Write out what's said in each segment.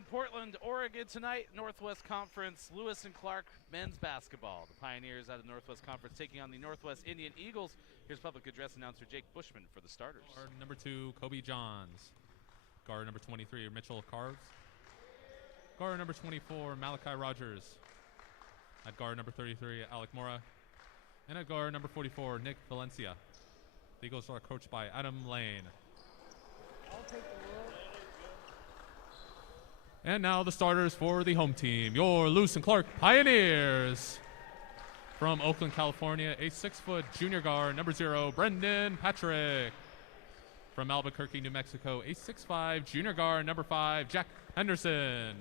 In Portland, Oregon tonight, Northwest Conference, Lewis and Clark men's basketball. The Pioneers out of Northwest Conference taking on the Northwest Indian Eagles. Here's public address announcer Jake Bushman for the starters. Guard number 2, Kobe Johns. Guard number 23, Mitchell Carves. Guard number 24, Malachi Rogers. At guard number 33, Alec Mora. And at guard number 44, Nick Valencia. The Eagles are coached by Adam Lane. And now the starters for the home team, your Lewis and Clark Pioneers. From Oakland, California, a 6-foot junior guard, number 0, Brendan Patrick. From Albuquerque, New Mexico, a 6'5 junior guard, number 5, Jack Henderson.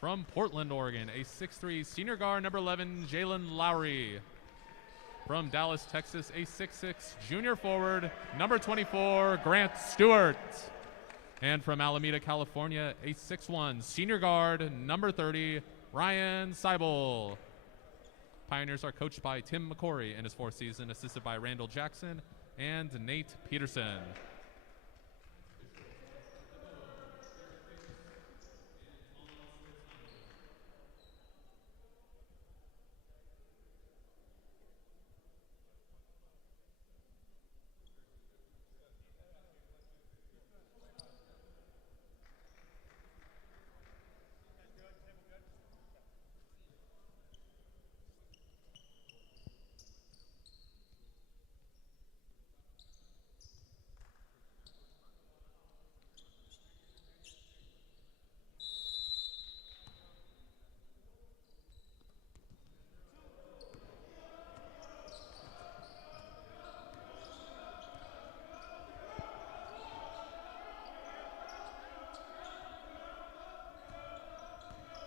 From Portland, Oregon, a 6'3 senior guard, number 11, Jalen Lowry. From Dallas, Texas, a 6'6 junior forward, number 24, Grant Stewart. And from Alameda, California, a 6'1 senior guard, number 30, Ryan Seibel. Pioneers are coached by Tim McCory in his 4th season, assisted by Randall Jackson and Nate Peterson.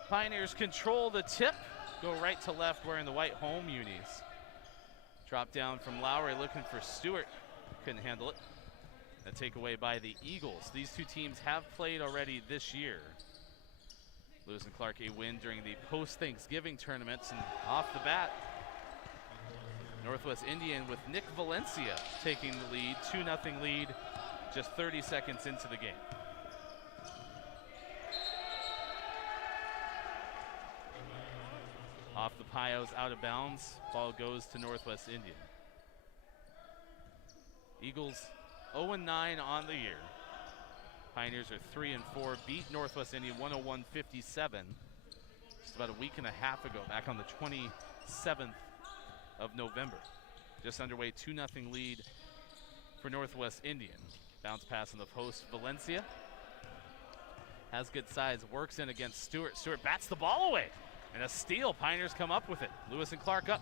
Pioneers control the tip, go right to left wearing the white home unis. Drop down from Lowry looking for Stewart, couldn't handle it. A takeaway by the Eagles. These two teams have played already this year. Lewis and Clark a win during the post-Thanksgiving tournaments, and off the bat, Northwest Indian with Nick Valencia taking the lead, 2-0 lead, just 30 seconds into the game. Off the Pios, out of bounds. Ball goes to Northwest Indian. Eagles 0-9 on the year. Pioneers are 3-4, beat Northwest Indian 101-57 just about a week and a half ago, back on the 27th of November. Just underway, 2-0 lead for Northwest Indian. Bounce pass in the post, Valencia has good size, works in against Stewart. Stewart bats the ball away. And a steal, Pioneers come up with it. Lewis and Clark up.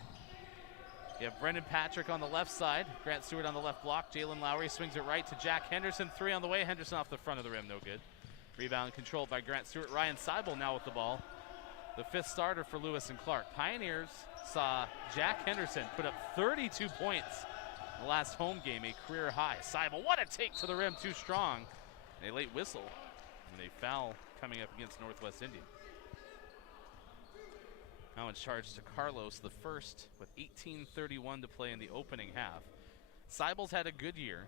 You have Brendan Patrick on the left side, Grant Stewart on the left block. Jalen Lowry swings it right to Jack Henderson. 3 on the way, Henderson off the front of the rim, no good. Rebound controlled by Grant Stewart. Ryan Seibel now with the ball. The 5th starter for Lewis and Clark. Pioneers saw Jack Henderson put up 32 points in the last home game, a career high. Seibel, what a take to the rim, too strong. And a late whistle, and a foul coming up against Northwest Indian. Now in charge to Carlos, the first, with 18:31 to play in the opening half. Seibel's had a good year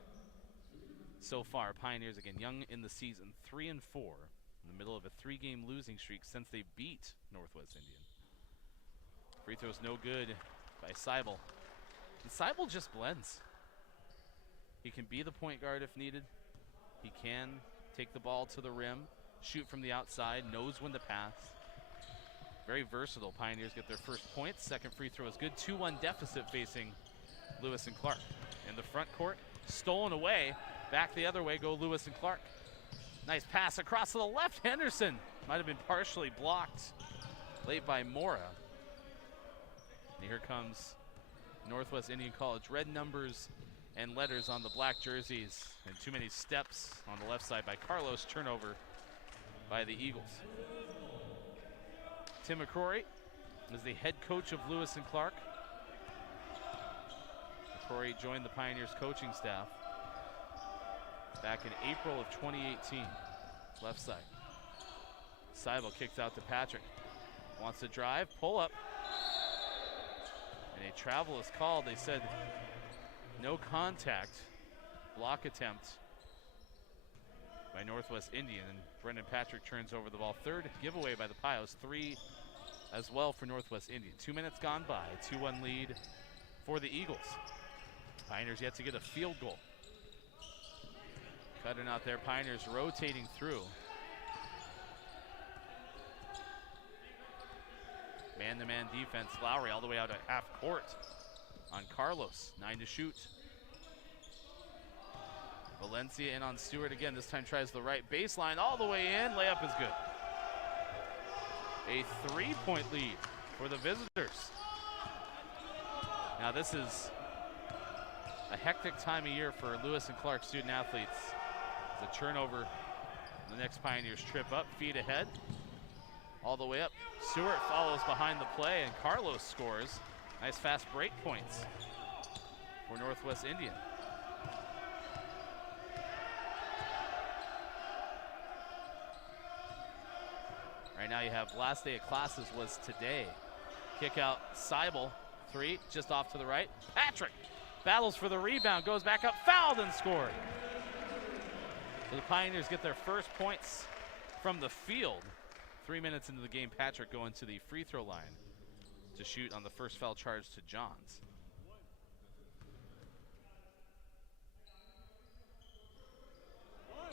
so far. Pioneers, again, young in the season, 3-4, in the middle of a 3-game losing streak since they beat Northwest Indian. Free throw's no good by Seibel. And Seibel just blends. He can be the point guard if needed. He can take the ball to the rim, shoot from the outside, knows when to pass. Very versatile. Pioneers get their first points. Second free throw is good. 2-1 deficit facing Lewis and Clark. In the front court, stolen away. Back the other way go Lewis and Clark. Nice pass across to the left. Henderson might have been partially blocked late by Mora. And here comes Northwest Indian College. Red numbers and letters on the black jerseys. And too many steps on the left side by Carlos. Turnover by the Eagles. Tim McCrory is the head coach of Lewis and Clark. McCrory joined the Pioneers coaching staff back in April of 2018. Left side. Seibel kicks out to Patrick. Wants to drive, pull up. And a travel is called. They said no contact. Block attempt by Northwest Indian, and Brendan Patrick turns over the ball. Third giveaway by the Pios, 3 as well for Northwest Indian. 2 minutes gone by, 2-1 lead for the Eagles. Pioneers yet to get a field goal. Cutting out there, Pioneers rotating through. Man-to-man defense, Lowry all the way out at half court on Carlos, 9 to shoot. Valencia in on Stewart again, this time tries the right baseline all the way in, layup is good. A 3-point lead for the visitors. Now this is a hectic time of year for Lewis and Clark student athletes. It's a turnover, the next Pioneers trip up, feet ahead, all the way up. Stewart follows behind the play and Carlos scores. Nice fast break points for Northwest Indian. Right now you have last day of classes was today. Kick out Seibel, 3, just off to the right. Patrick battles for the rebound, goes back up, fouled and scored. So the Pioneers get their first points from the field. 3 minutes into the game, Patrick going to the free throw line to shoot on the first foul charge to Johns.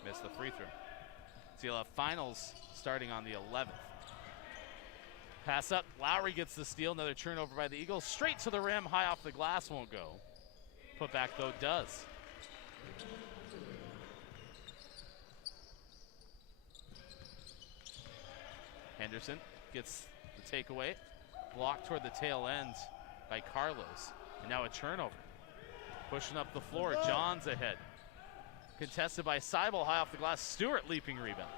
Missed the free throw. So you'll have finals starting on the 11th. Pass up, Lowry gets the steal, another turnover by the Eagles. Straight to the rim, high off the glass, won't go. Put back though does. Henderson gets the takeaway, blocked toward the tail end by Carlos. And now a turnover. Pushing up the floor, Johns ahead. Contested by Seibel, high off the glass. Stewart leaping rebound.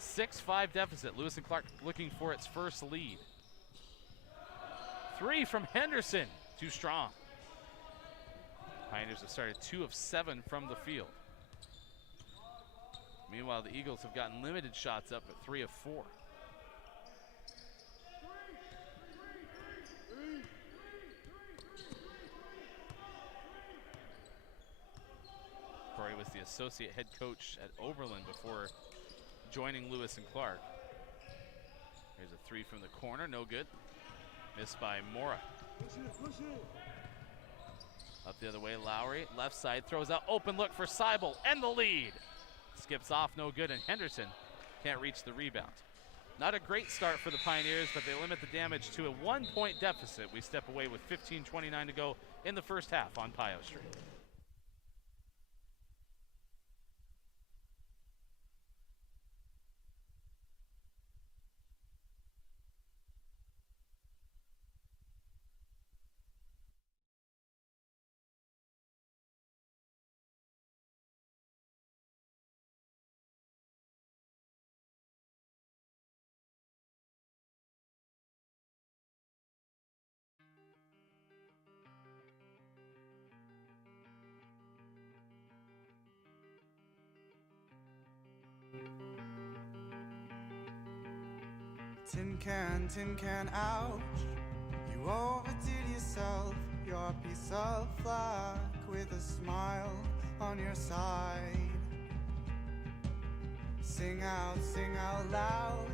6-5 deficit. Lewis and Clark looking for its first lead. 3 from Henderson, too strong. Pioneers have started 2 of 7 from the field. Meanwhile, the Eagles have gotten limited shots up at 3 of 4. Corey was the associate head coach at Oberlin before joining Lewis and Clark. There's a 3 from the corner, no good. Missed by Mora. Up the other way, Lowry, left side, throws out, open look for Seibel, and the lead. Skips off, no good, and Henderson can't reach the rebound. Not a great start for the Pioneers, but they limit the damage to a 1-point deficit. We step away with 15:29 to go in the first half on Pios Street. Tin can, ouch. You overdid yourself. Your piece of flack with a smile on your side. Sing out loud.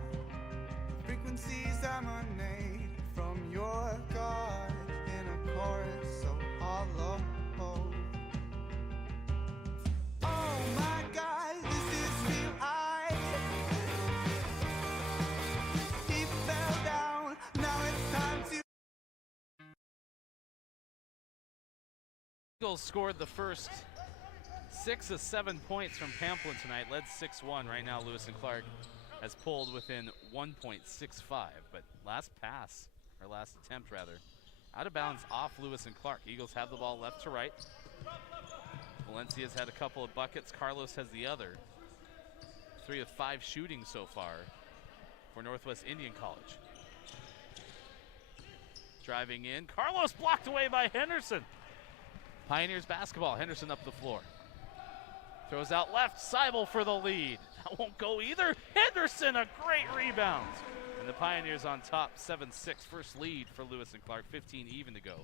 The frequencies emanate from your gut in a chorus so hollow. Oh my God, this is real. He fell down. Now it's time to. Eagles scored the first 6 of 7 points from Pamplin tonight, led 6-1. Right now, Lewis and Clark has pulled within 1.65, but last attempt, out of bounds off Lewis and Clark. Eagles have the ball left to right. Valencia's had a couple of buckets. Carlos has the other. 3 of 5 shooting so far for Northwest Indian College. Driving in, Carlos blocked away by Henderson. Pioneers basketball, Henderson up the floor. Throws out left, Seibel for the lead. That won't go either. Henderson, a great rebound. And the Pioneers on top, 7-6. First lead for Lewis and Clark, 15 even to go.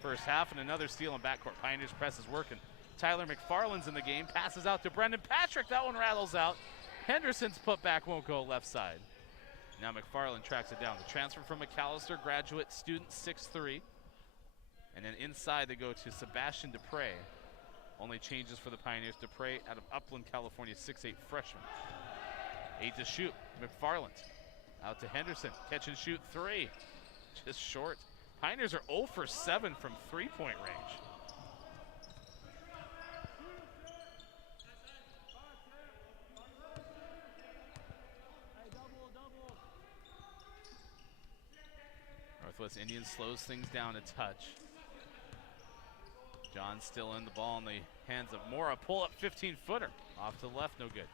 First half and another steal in backcourt. Pioneers press is working. Tyler McFarland's in the game, passes out to Brendan Patrick. That one rattles out. Henderson's putback won't go left side. Now McFarland tracks it down. The transfer from McAllister, graduate student, 6'3". And then inside they go to Sebastian Dupre. Only changes for the Pioneers. Dupre out of Upland, California, 6'8" freshman. 8 to shoot. McFarland out to Henderson. Catch and shoot 3. Just short. Pioneers are 0 for 7 from three-point range. Northwest Indians slows things down a touch. John still in the ball in the hands of Mora. Pull up 15-footer. Off to the left, no good.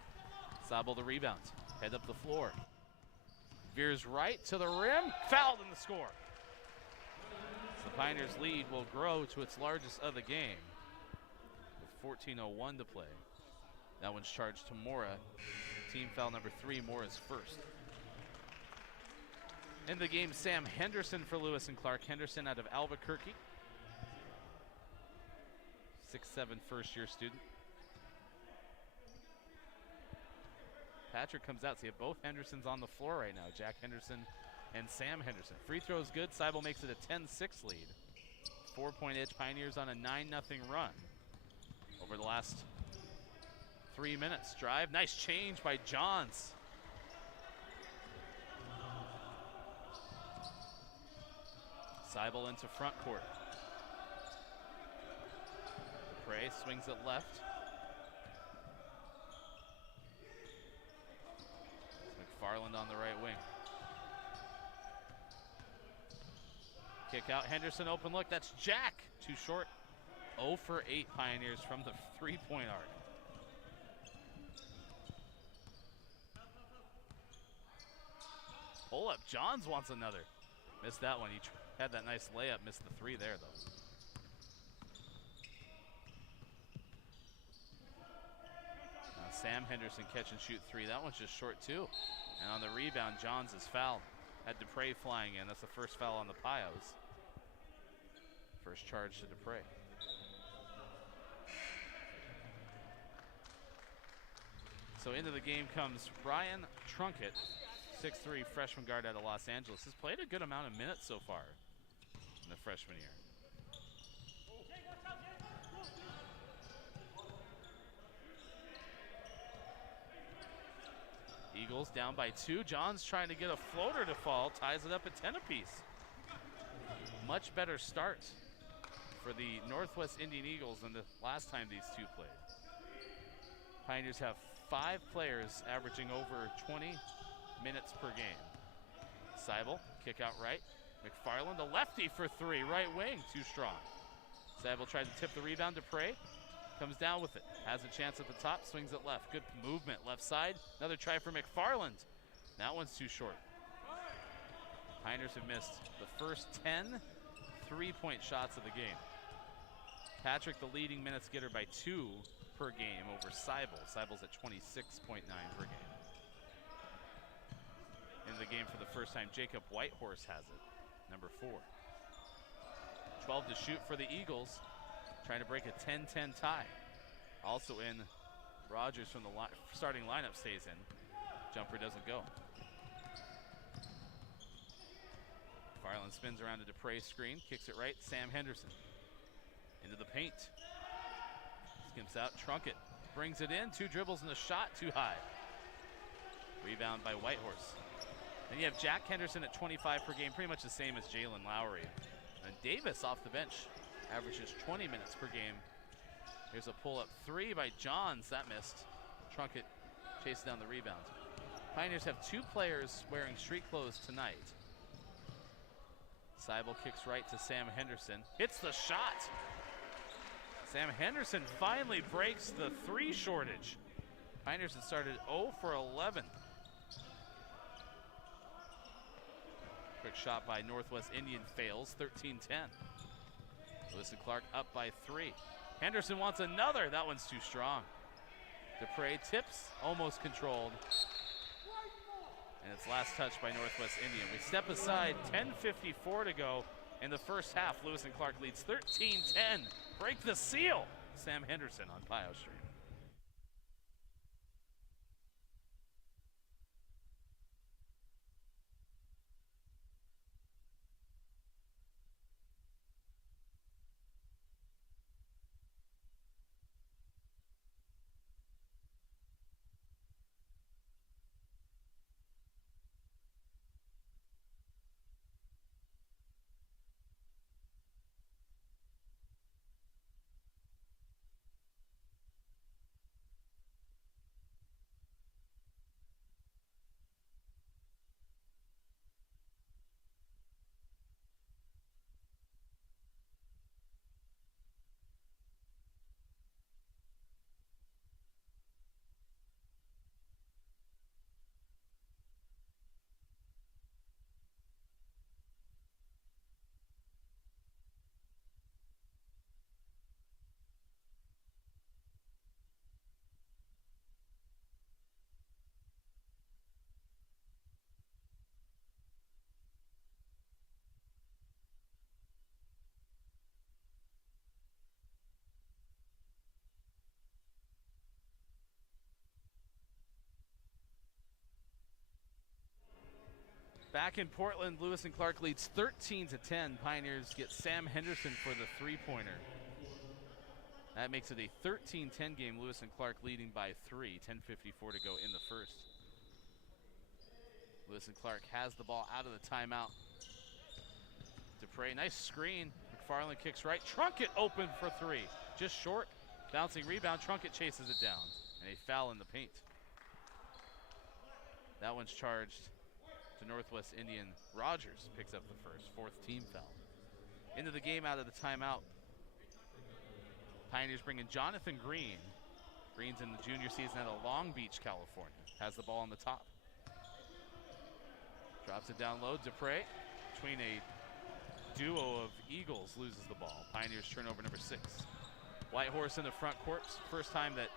Seibel the rebound. Head up the floor. Veers right to the rim. Fouled in the score. So the Pioneers' lead will grow to its largest of the game with 14:01 to play. That one's charged to Mora. Team foul number 3, Mora's first. In the game, Sam Henderson for Lewis and Clark. Henderson out of Albuquerque. 6'7" first-year student. Patrick comes out, so you have both Hendersons on the floor right now. Jack Henderson and Sam Henderson. Free throws good. Seibel makes it a 10-6 lead. 4-point edge. Pioneers on a 9-0 run over the last 3 minutes. Drive. Nice change by Johns. Seibel into front court. Dupre swings it left. McFarland on the right wing. Kick out, Henderson open look, that's Jack. Too short. 0 for 8 Pioneers from the three-point arc. Pull up, Johns wants another. Missed that one, he had that nice layup, missed the 3 there though. Now Sam Henderson catch and shoot 3, that one's just short too. And on the rebound, Johns is fouled. Had Dupre flying in, that's the first foul on the Pios. First charge to Dupre. So into the game comes Ryan Trunkett, 6'3" freshman guard out of Los Angeles. Has played a good amount of minutes so far in the freshman year. Eagles down by 2. Johns trying to get a floater to fall, ties it up at 10 apiece. Much better start for the Northwest Indian Eagles than the last time these two played. Pioneers have 5 players averaging over 20 minutes per game. Seibel, kick out right. McFarland, a lefty for 3, right wing, too strong. Seibel tries to tip the rebound. Dupre comes down with it. Has a chance at the top, swings it left. Good movement, left side. Another try for McFarland. That one's too short. Pioneers have missed the first 10 3-point shots of the game. Patrick, the leading minutes getter by 2 per game over Seibel. Seibel's at 26.9 per game. In the game for the first time, Jacob Whitehorse has it, number 4. 12 to shoot for the Eagles, trying to break a 10-10 tie. Also in, Rogers from the starting lineup stays in. Jumper doesn't go. Farland spins around to Dupre screen, kicks it right. Sam Henderson into the paint. Skimps out, Trunkett brings it in. 2 dribbles and a shot too high. Rebound by Whitehorse. Then you have Jack Henderson at 25 per game, pretty much the same as Jalen Lowry. And Davis off the bench averages 20 minutes per game. Here's a pull-up 3 by Johns, that missed. Trunkett chases down the rebound. Pioneers have 2 players wearing street clothes tonight. Seibel kicks right to Sam Henderson. Hits the shot. Sam Henderson finally breaks the 3 shortage. Pioneers had started 0 for 11. Quick shot by Northwest Indian fails, 13-10. Lewis and Clark up by 3. Henderson wants another, that one's too strong. Dupre tips, almost controlled. And it's last touch by Northwest Indian. We step aside, 10:54 to go in the first half. Lewis and Clark leads 13-10. Break the seal. Sam Henderson on Pios Street. Back in Portland, Lewis and Clark leads 13-10. Pioneers get Sam Henderson for the three-pointer. That makes it a 13-10 game. Lewis and Clark leading by 3. 10:54 to go in the first. Lewis and Clark has the ball out of the timeout. Dupre, nice screen. McFarland kicks right. Trunkett open for 3. Just short. Bouncing rebound. Trunkett chases it down. And a foul in the paint. That one's charged to Northwest Indian. Rogers picks up the first. 4th team foul. Into the game out of the timeout. Pioneers bring in Jonathan Green. Green's in the junior season out of Long Beach, California. Has the ball on the top. Drops it down low. Dupre between a duo of Eagles loses the ball. Pioneers turnover number 6. Whitehorse in the front court. First time that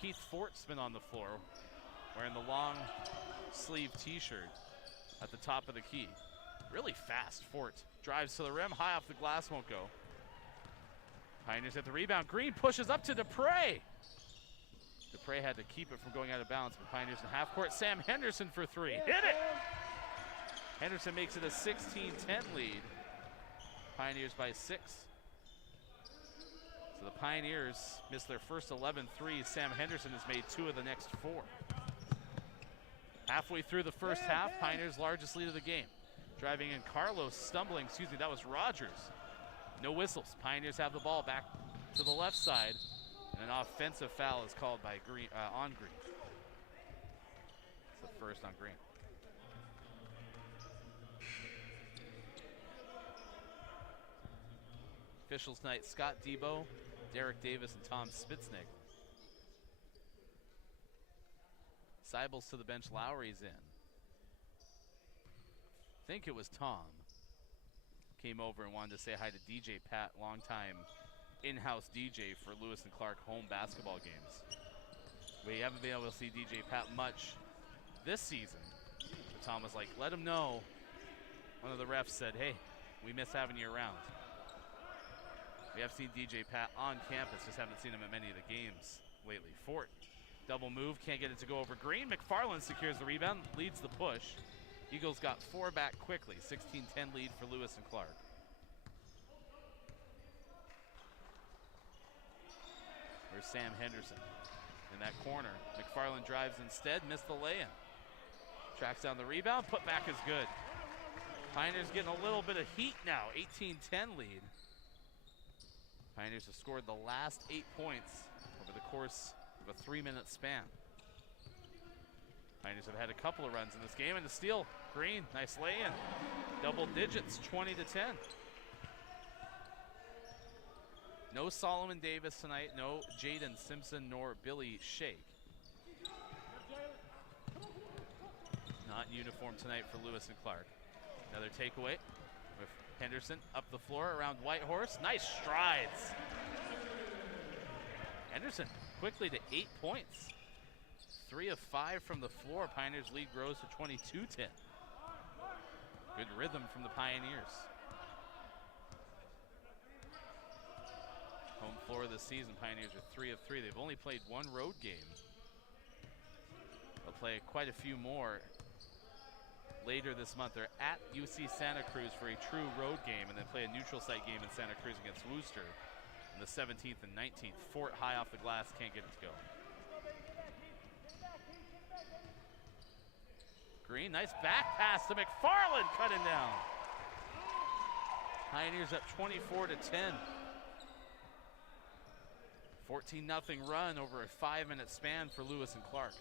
Keith Fort's been on the floor wearing the long sleeve t-shirt at the top of the key. Really fast. Fort drives to the rim. High off the glass. Won't go. Pioneers at the rebound. Green pushes up to Dupre. Dupre had to keep it from going out of bounds, but Pioneers in half court. Sam Henderson for 3. Hit it! Henderson makes it a 16-10 lead. Pioneers by 6. So the Pioneers missed their first 11 threes. Sam Henderson has made 2 of the next 4. Halfway through the first half, Pioneers' largest lead of the game. Driving in Carlos, stumbling, that was Rogers. No whistles. Pioneers have the ball back to the left side. And an offensive foul is called by Green, on Green. It's the first on Green. Officials tonight, Scott Debo, Derek Davis, and Tom Spitznick. Seibels to the bench, Lowry's in. I think it was Tom. Came over and wanted to say hi to DJ Pat, longtime in-house DJ for Lewis and Clark home basketball games. We haven't been able to see DJ Pat much this season. But Tom was like, let him know. One of the refs said, hey, we miss having you around. We have seen DJ Pat on campus, just haven't seen him at many of the games lately. Fort, double move, can't get it to go over Green. McFarland secures the rebound, leads the push. Eagles got 4 back quickly, 16-10 lead for Lewis and Clark. There's Sam Henderson in that corner. McFarland drives instead, missed the lay-in. Tracks down the rebound, put back is good. Pioneers getting a little bit of heat now, 18-10 lead. Pioneers have scored the last 8 points over the course of a 3-minute span. Pioneers have had a couple of runs in this game, and the steal, Green, nice lay-in. Double digits, 20-10. No Solomon Davis tonight, no Jaden Simpson nor Billy Shake. Not in uniform tonight for Lewis and Clark. Another takeaway with Henderson up the floor around Whitehorse. Nice strides. Henderson quickly to 8 points. 3 of 5 from the floor. Pioneers lead grows to 22-10. Good rhythm from the Pioneers. Home floor this season, Pioneers are 3 of 3. They've only played 1 road game. They'll play quite a few more later this month. They're at UC Santa Cruz for a true road game, and then play a neutral site game in Santa Cruz against Worcester on the 17th and 19th. Fort high off the glass, can't get it to go. Green, nice back pass to McFarland, cutting down. Pioneers up 24-10. 14-0 run over a 5-minute span for Lewis and Clark.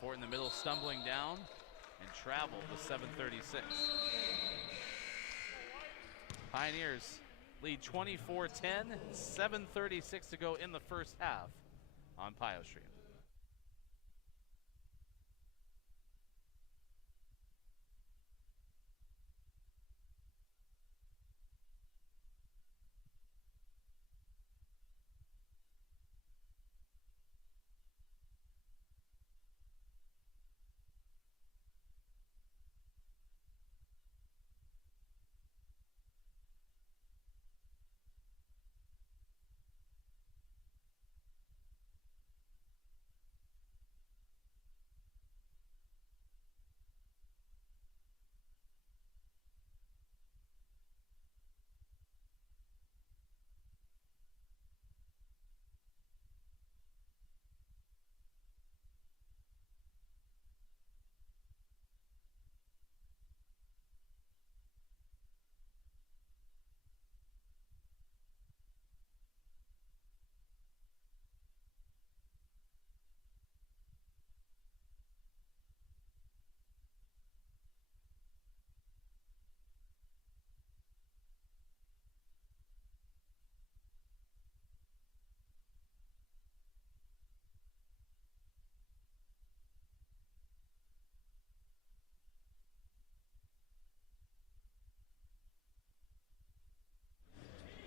Fort in the middle, stumbling down and traveled with 7:36. Pioneers lead 24-10, 7:36 to go in the first half on Pios Stream.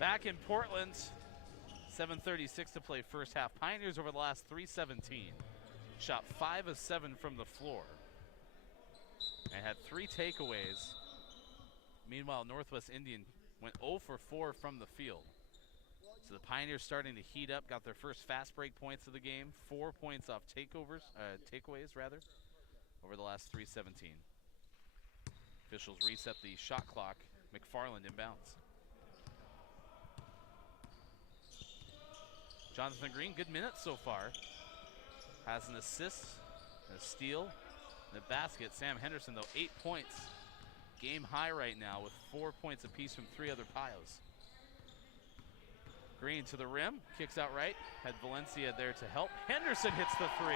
Back in Portland, 7:36 to play first half. Pioneers over the last 3:17. Shot 5 of 7 from the floor. And had 3 takeaways. Meanwhile, Northwest Indian went 0 for 4 from the field. So the Pioneers starting to heat up, got their first fast break points of the game. 4 points off takeaways rather, over the last 3:17. Officials reset the shot clock. McFarland inbounds. Jonathan Green, good minutes so far. Has an assist, a steal, and a basket. Sam Henderson, though, 8 points. Game high right now with 4 points apiece from 3 other Pios. Green to the rim, kicks out right. Had Valencia there to help. Henderson hits the 3.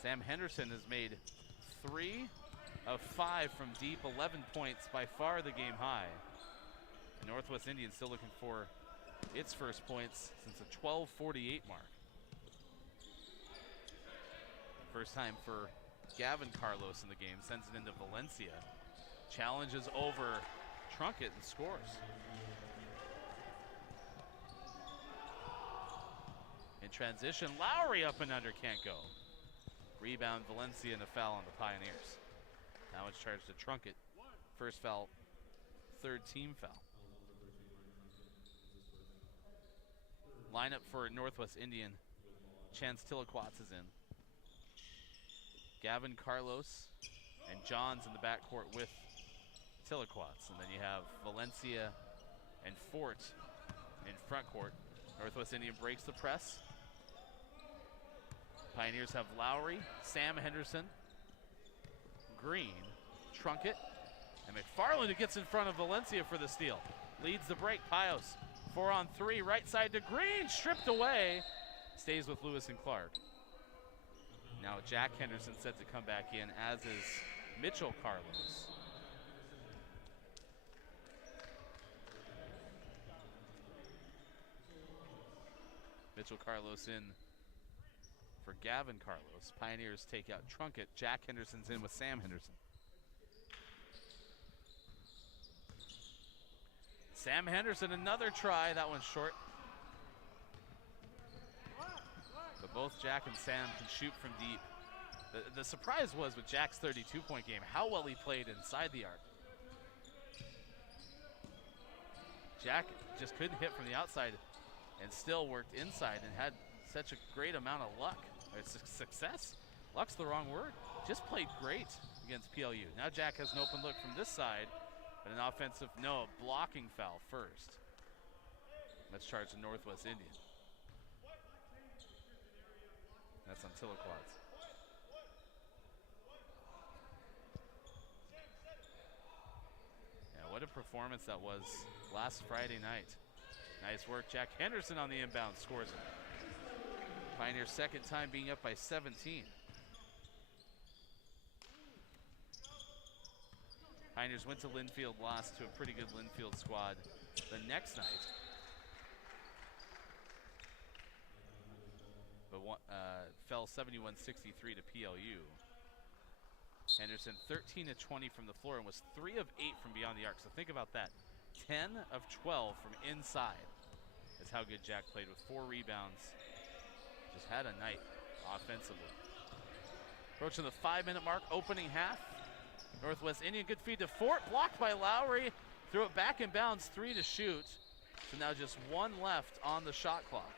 Sam Henderson has made 3 of 5 from deep, 11 points, by far the game high. And Northwest Indian still looking for its first points since the 12:48 mark. First time for Gavin Carlos in the game, sends it into Valencia. Challenges over Trunkett and scores. In transition, Lowry up and under, can't go. Rebound Valencia and a foul on the Pioneers. Now it's charged to Trunkett. First foul, 3rd team foul. Lineup for Northwest Indian. Chance Tilliquats is in. Gavin Carlos and Johns in the backcourt with Tilliquats. And then you have Valencia and Fort in front court. Northwest Indian breaks the press. Pioneers have Lowry, Sam Henderson, Green, Trunkett, and McFarland, who gets in front of Valencia for the steal. Leads the break. Pios, 4-on-3, right side to Green, stripped away. Stays with Lewis and Clark. Now Jack Henderson set to come back in, as is Mitchell Carlos. Mitchell Carlos in for Gavin Carlos. Pioneers take out Trunkett. Jack Henderson's in with Sam Henderson. Sam Henderson, another try. That one's short. But both Jack and Sam can shoot from deep. The surprise was with Jack's 32-point game, how well he played inside the arc. Jack just couldn't hit from the outside and still worked inside and had such a great amount of luck. It's success? Luck's the wrong word. Just played great against PLU. Now Jack has an open look from this side, but an offensive, no, blocking foul first. Let's charge the Northwest Indian. That's on Tilliquats. Yeah, what a performance that was last Friday night. Nice work. Jack Henderson on the inbound scores it. Pioneers' second time being up by 17. Pioneers went to Linfield, lost to a pretty good Linfield squad the next night. But fell 71-63 to PLU. Henderson 13 of 20 from the floor and was 3 of 8 from beyond the arc. So think about that. 10 of 12 from inside is how good Jack played, with 4 rebounds. Just had a night offensively. Approaching the 5-minute mark, opening half. Northwest Indian, good feed to Fort, blocked by Lowry. Threw it back in bounds, 3 to shoot. So now just 1 left on the shot clock.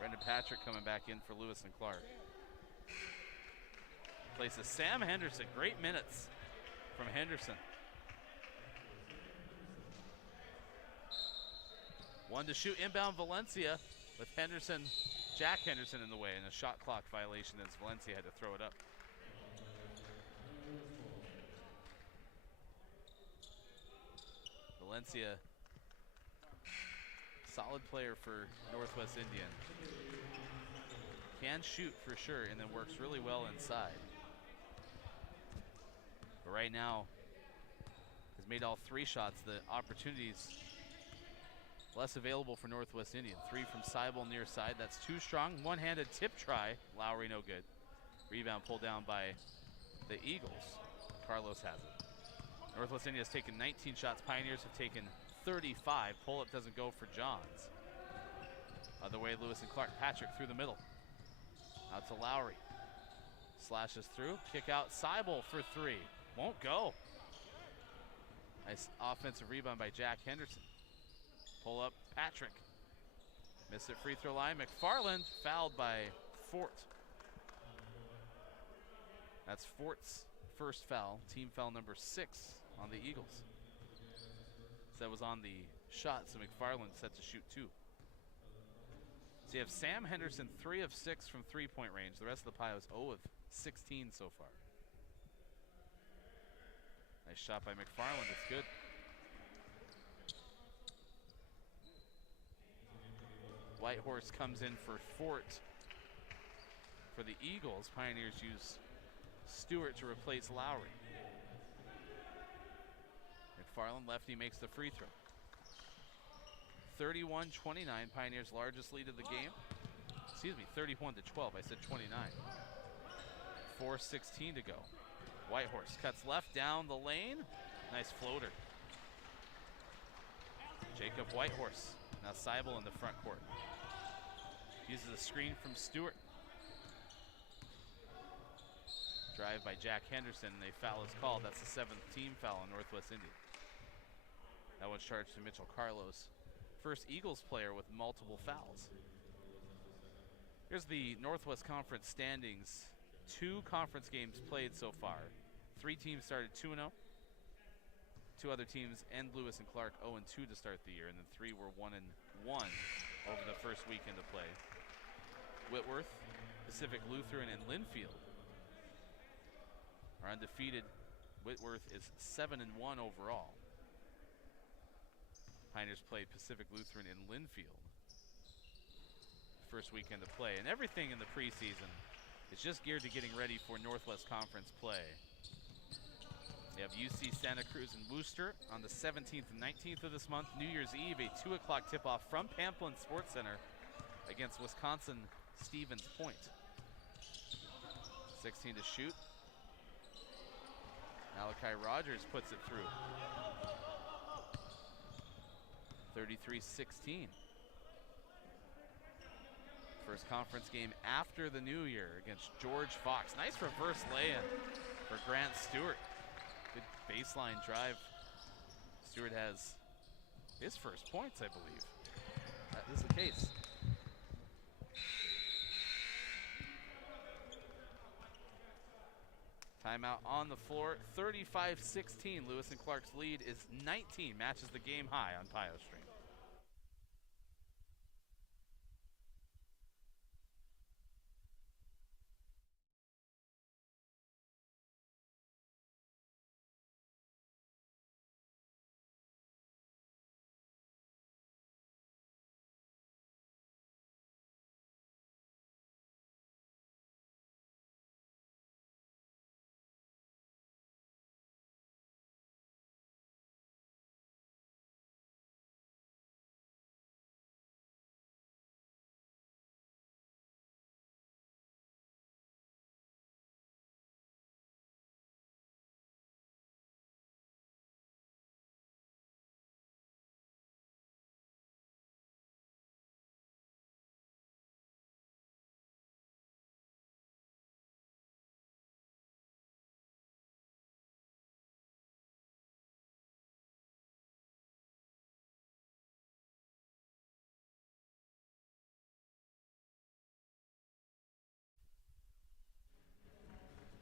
Brendan Patrick coming back in for Lewis and Clark. Places Sam Henderson, great minutes from Henderson. 1 to shoot, inbound Valencia with Henderson, Jack Henderson in the way, and a shot clock violation as Valencia had to throw it up. Valencia, solid player for Northwest Indian. Can shoot for sure, and then works really well inside. But right now, has made all 3 shots. The opportunities less available for Northwest Indian. 3 from Seibel near side. That's too strong. One-handed tip try. Lowry no good. Rebound pulled down by the Eagles. Carlos has it. Northwest Indian has taken 19 shots. Pioneers have taken 35. Pull-up doesn't go for Johns. Other way, Lewis and Clark. Patrick through the middle. Out to Lowry. Slashes through. Kick out. Seibel for 3. Won't go. Nice offensive rebound by Jack Henderson. Pull up, Patrick. Missed it free throw line. McFarland fouled by Fort. That's Fort's first foul. Team foul number 6 on the Eagles. So that was on the shot, so McFarland set to shoot 2. So you have Sam Henderson 3 of 6 from 3-point range. The rest of the Pios 0 of 16 so far. Nice shot by McFarland. It's good. Whitehorse comes in for Fort. For the Eagles, Pioneers use Stewart to replace Lowry. McFarland, lefty, makes the free throw. 31-29, Pioneers' largest lead of the game. Excuse me, 31-12. I said 29. 4:16 to go. Whitehorse cuts left down the lane. Nice floater. Jacob Whitehorse. Now Seibel in the front court. Uses a screen from Stewart. Drive by Jack Henderson. A foul is called. That's the 7th team foul on Northwest Indian. That one's charged to Mitchell Carlos. First Eagles player with multiple fouls. Here's the Northwest Conference standings. 2 conference games played so far. 3 teams started 2-0. 2 other teams, and Lewis and Clark, 0-2 to start the year, and then 3 were 1-1 over the first weekend of play. Whitworth, Pacific Lutheran, and Linfield are undefeated. Whitworth is 7-1 overall. Pioneers played Pacific Lutheran in Linfield. First weekend of play, and everything in the preseason is just geared to getting ready for Northwest Conference play. They have UC Santa Cruz and Worcester on the 17th and 19th of this month. New Year's Eve, a 2 o'clock tip-off from Pamplin Sports Center against Wisconsin Stevens Point. 16 to shoot. Malachi Rogers puts it through. 33-16. First conference game after the new year against George Fox. Nice reverse lay-in for Grant Stewart. Good baseline drive. Stewart has his first points, I believe. That is the case. Timeout on the floor. 35-16. Lewis and Clark's lead is 19. Matches the game high on Pios Stream.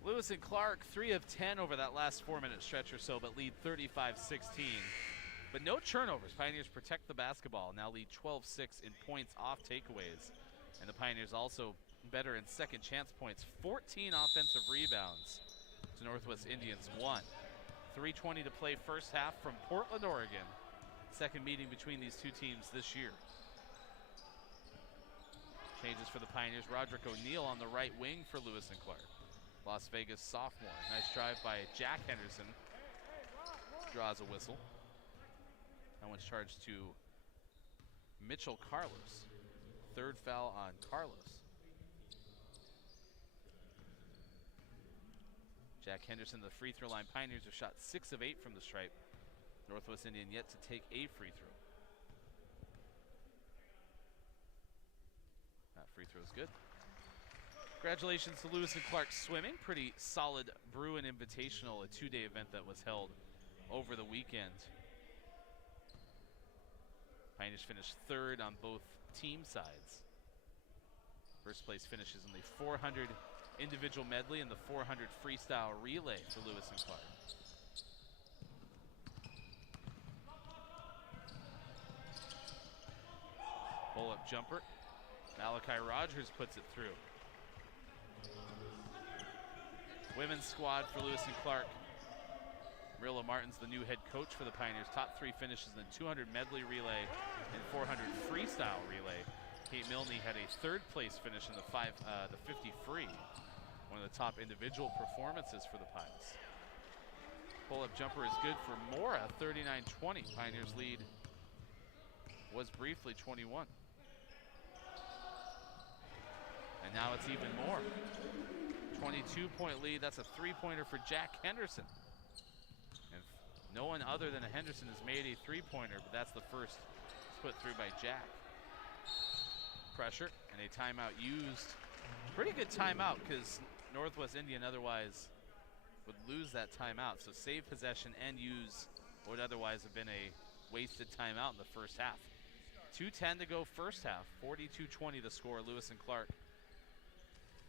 Lewis and Clark, 3 of 10 over that last 4-minute stretch or so, but lead 35-16. But no turnovers. Pioneers protect the basketball, now lead 12-6 in points off takeaways. And the Pioneers also better in second chance points. 14 offensive rebounds to Northwest Indians 1. 3:20 to play first half from Portland, Oregon. Second meeting between these two teams this year. Changes for the Pioneers. Roderick O'Neal on the right wing for Lewis and Clark. Las Vegas sophomore. Nice drive by Jack Henderson. Draws a whistle. That one's charged to Mitchell Carlos. Third foul on Carlos. Jack Henderson, the free throw line. Pioneers have shot 6 of 8 from the stripe. Northwest Indian yet to take a free throw. That free throw is good. Congratulations to Lewis and Clark Swimming. Pretty solid Bruin Invitational, a 2-day event that was held over the weekend. Pioneers finished third on both team sides. First place finishes in the 400 individual medley and the 400 freestyle relay for Lewis and Clark. Pull-up jumper. Malachi Rogers puts it through. Women's squad for Lewis and Clark. Marilla Martin's the new head coach for the Pioneers. Top 3 finishes in the 200 medley relay and 400 freestyle relay. Kate Milne had a 3rd place finish in the 50 free. One of the top individual performances for the Pios. Pull-up jumper is good for Mora, 39-20. Pioneers lead was briefly 21. And now it's even more. 22-point lead. That's a 3-pointer for Jack Henderson. And no one other than Henderson has made a 3-pointer, but that's the first put through by Jack. Pressure and a timeout used. Pretty good timeout because Northwest Indian otherwise would lose that timeout. So save possession and use what would otherwise have been a wasted timeout in the first half. 2:10 to go first half. 42-20 the score. Lewis and Clark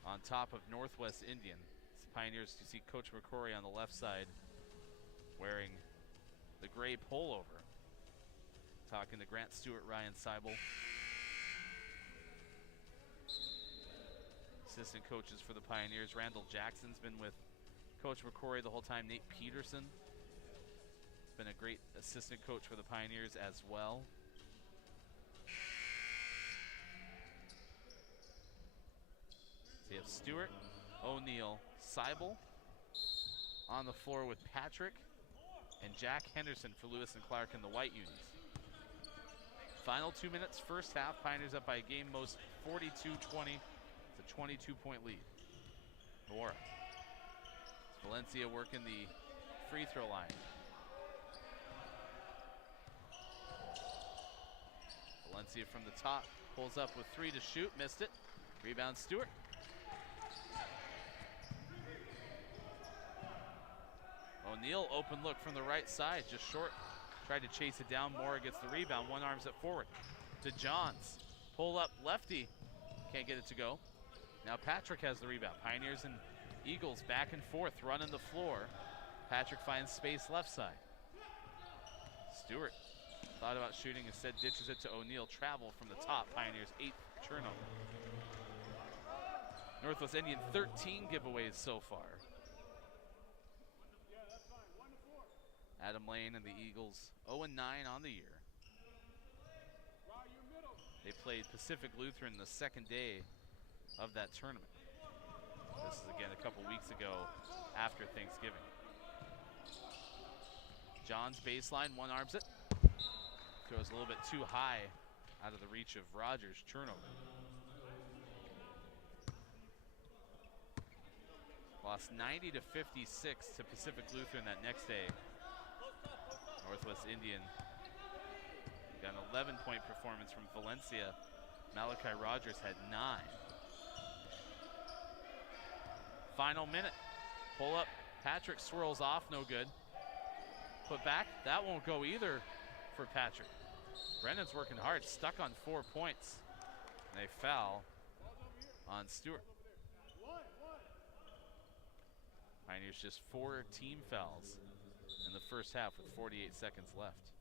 on top of Northwest Indian. It's the Pioneers, you see Coach McCrory on the left side wearing the gray pullover. Talking to Grant Stewart, Ryan Seibel. Assistant coaches for the Pioneers. Randall Jackson's been with Coach McCrory the whole time. Nate Peterson been a great assistant coach for the Pioneers as well. So you have Stewart, O'Neill, Seibel on the floor with Patrick and Jack Henderson for Lewis and Clark in the white unis. Final 2 minutes, first half. Pioneers up by a game most 42-20. It's a 22-point lead. Nora. Valencia working the free throw line. Valencia from the top, pulls up with 3 to shoot, missed it. Rebound Stewart. O'Neill, open look from the right side, just short. Tried to chase it down, Mora gets the rebound, one arms it forward to Johns. Pull up lefty, can't get it to go. Now Patrick has the rebound. Pioneers and Eagles back and forth, running the floor. Patrick finds space left side. Stewart thought about shooting, instead ditches it to O'Neill. Travel from the top, Pioneers 8th turnover. Northwest Indian 13 giveaways so far. Adam Lane and the Eagles 0-9 on the year. They played Pacific Lutheran the second day of that tournament. This is again a couple weeks ago after Thanksgiving. John's baseline, one arms it. Throws a little bit too high out of the reach of Rogers. Turnover. Lost 90-56 to Pacific Lutheran that next day. Northwest Indian got an 11-point performance from Valencia. Malachi Rogers had 9. Final minute. Pull up. Patrick swirls off, no good. Put back, that won't go either for Patrick. Brendan's working hard, stuck on 4 points. And they foul on Stewart. Pioneers just 4 team fouls in the first half with 48 seconds left.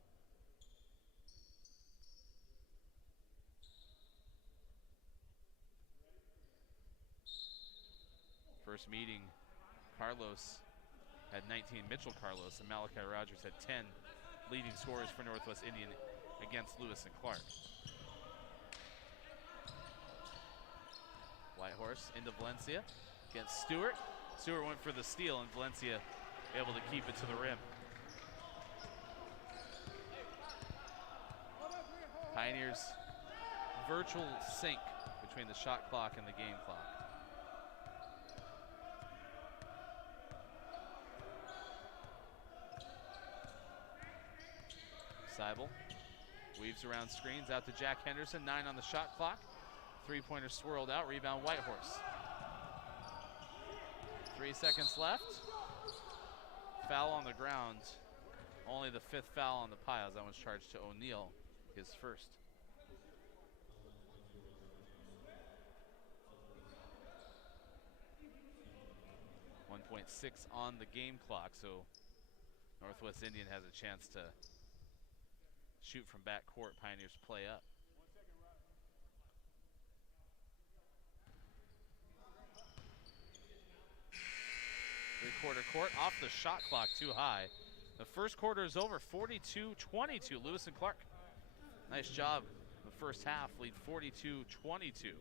First meeting, Carlos had 19, Mitchell Carlos, and Malachi Rogers had 10 leading scorers for Northwest Indian against Lewis and Clark. Whitehorse into Valencia against Stewart. Stewart went for the steal, and Valencia able to keep it to the rim. Pioneers virtual sync between the shot clock and the game clock. Seibel weaves around screens out to Jack Henderson, 9 on the shot clock. Three-pointer swirled out, rebound Whitehorse. 3 seconds left. Foul on the ground. Only the 5th foul on the Pios. That one's charged to O'Neal, his first. .6 on the game clock, so Northwest Indian has a chance to shoot from backcourt. Pioneers play up. Three-quarter court, off the shot clock, too high. The first quarter is over, 42-22. Lewis and Clark, nice job. The first half lead 42-22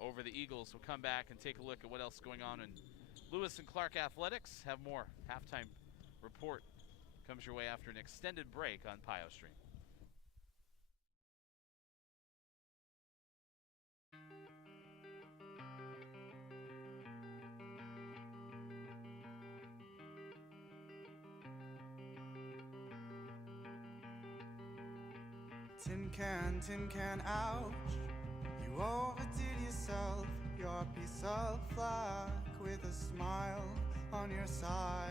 over the Eagles. We'll come back and take a look at what else is going on in Lewis and Clark athletics. Have more halftime report comes your way after an extended break on Pios Stream. Tin can, ouch. You overdid yourself. You're a piece of flack with a smile on your side.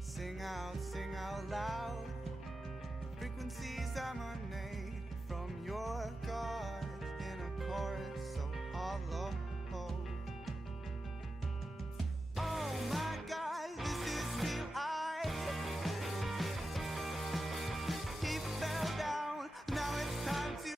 Sing out loud. Frequencies emanate from your gut in a chorus so hollow. Oh my God, this is real. He fell down. Now it's time to.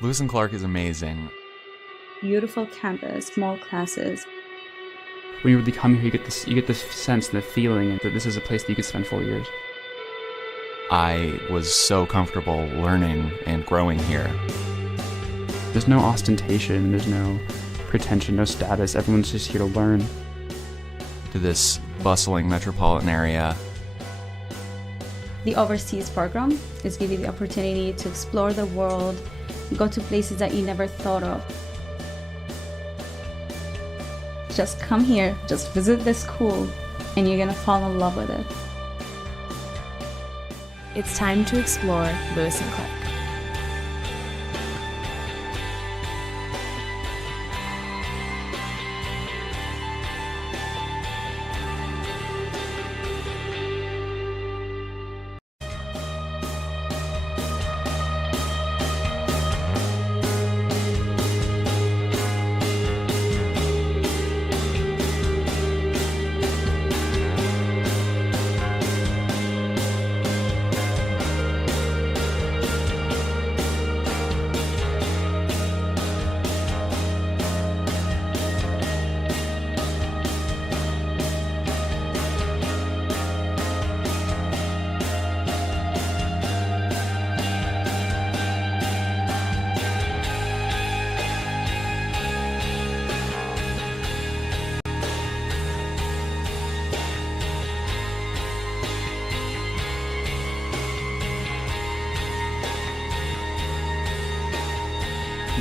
Lewis and Clark is amazing. Beautiful campus, small classes. When you really come here, you get this sense and the feeling that this is a place that you could spend 4 years. I was so comfortable learning and growing here. There's no ostentation, there's no pretension, no status. Everyone's just here to learn. To this bustling metropolitan area. The overseas program is giving you the opportunity to explore the world, go to places that you never thought of. Just come here, just visit this school, and you're gonna fall in love with it. It's time to explore Lewis and Clark.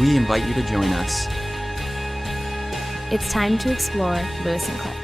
We invite you to join us. It's time to explore Lewis and Clark.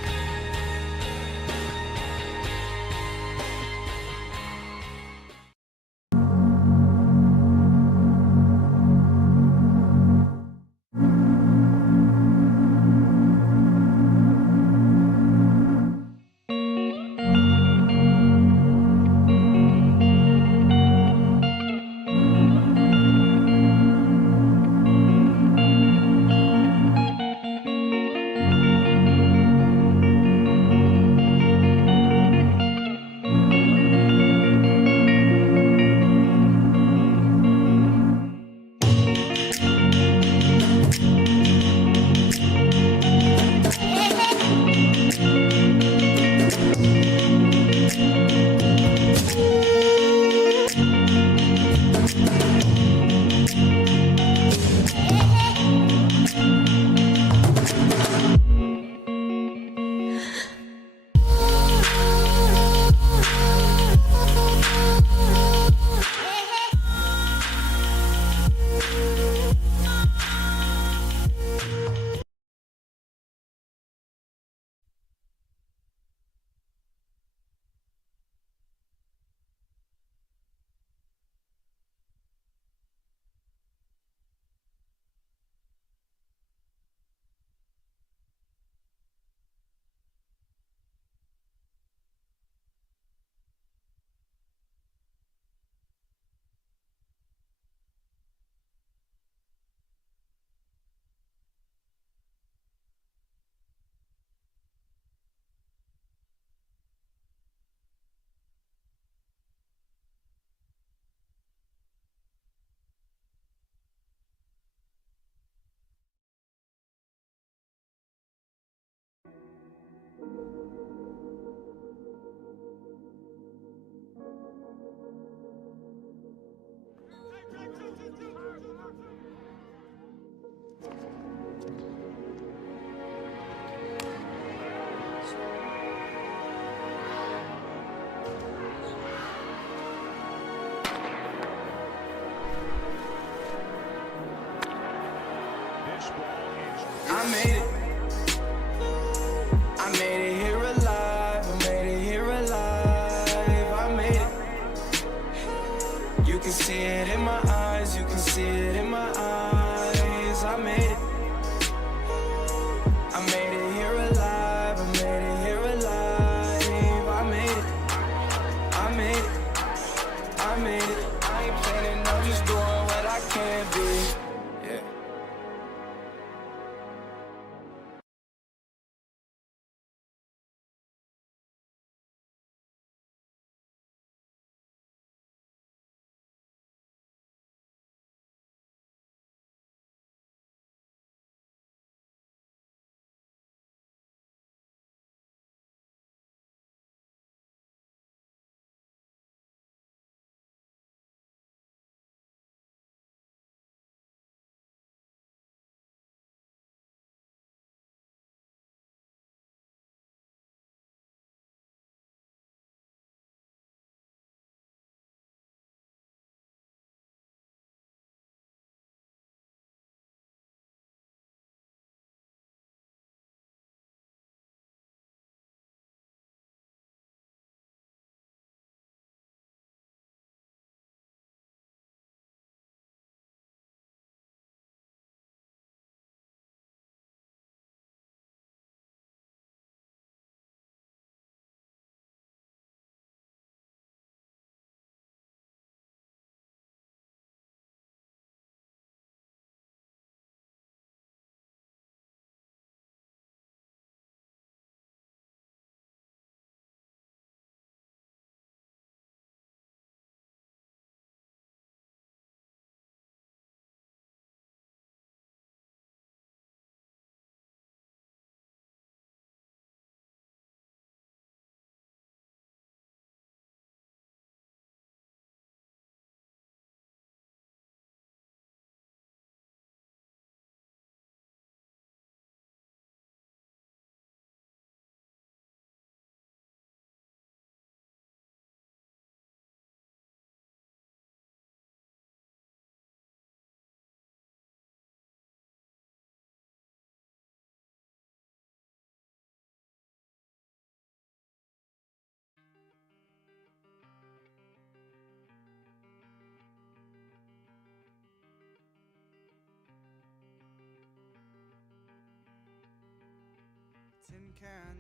I made it. I made it here alive. I made it here alive. I made it. You can see it in my eyes. You can see it in my eyes. I made it. I made it here alive. I made it here alive. I made it. I made it. I made it. I ain't planning, I'm just doing what I can be. Yeah.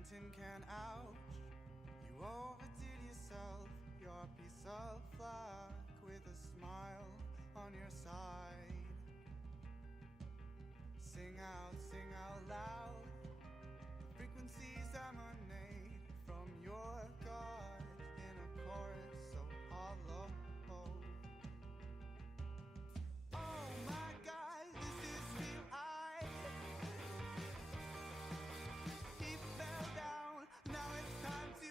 Tin can, ouch. You overdid yourself. You're a piece of flack with a smile on your side. Sing out loud. The frequencies emanate from your gut in a chorus so hollow. Oh my God, this is real. He fell down. Now it's time to.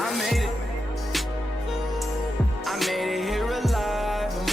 I made it. I made it here alive.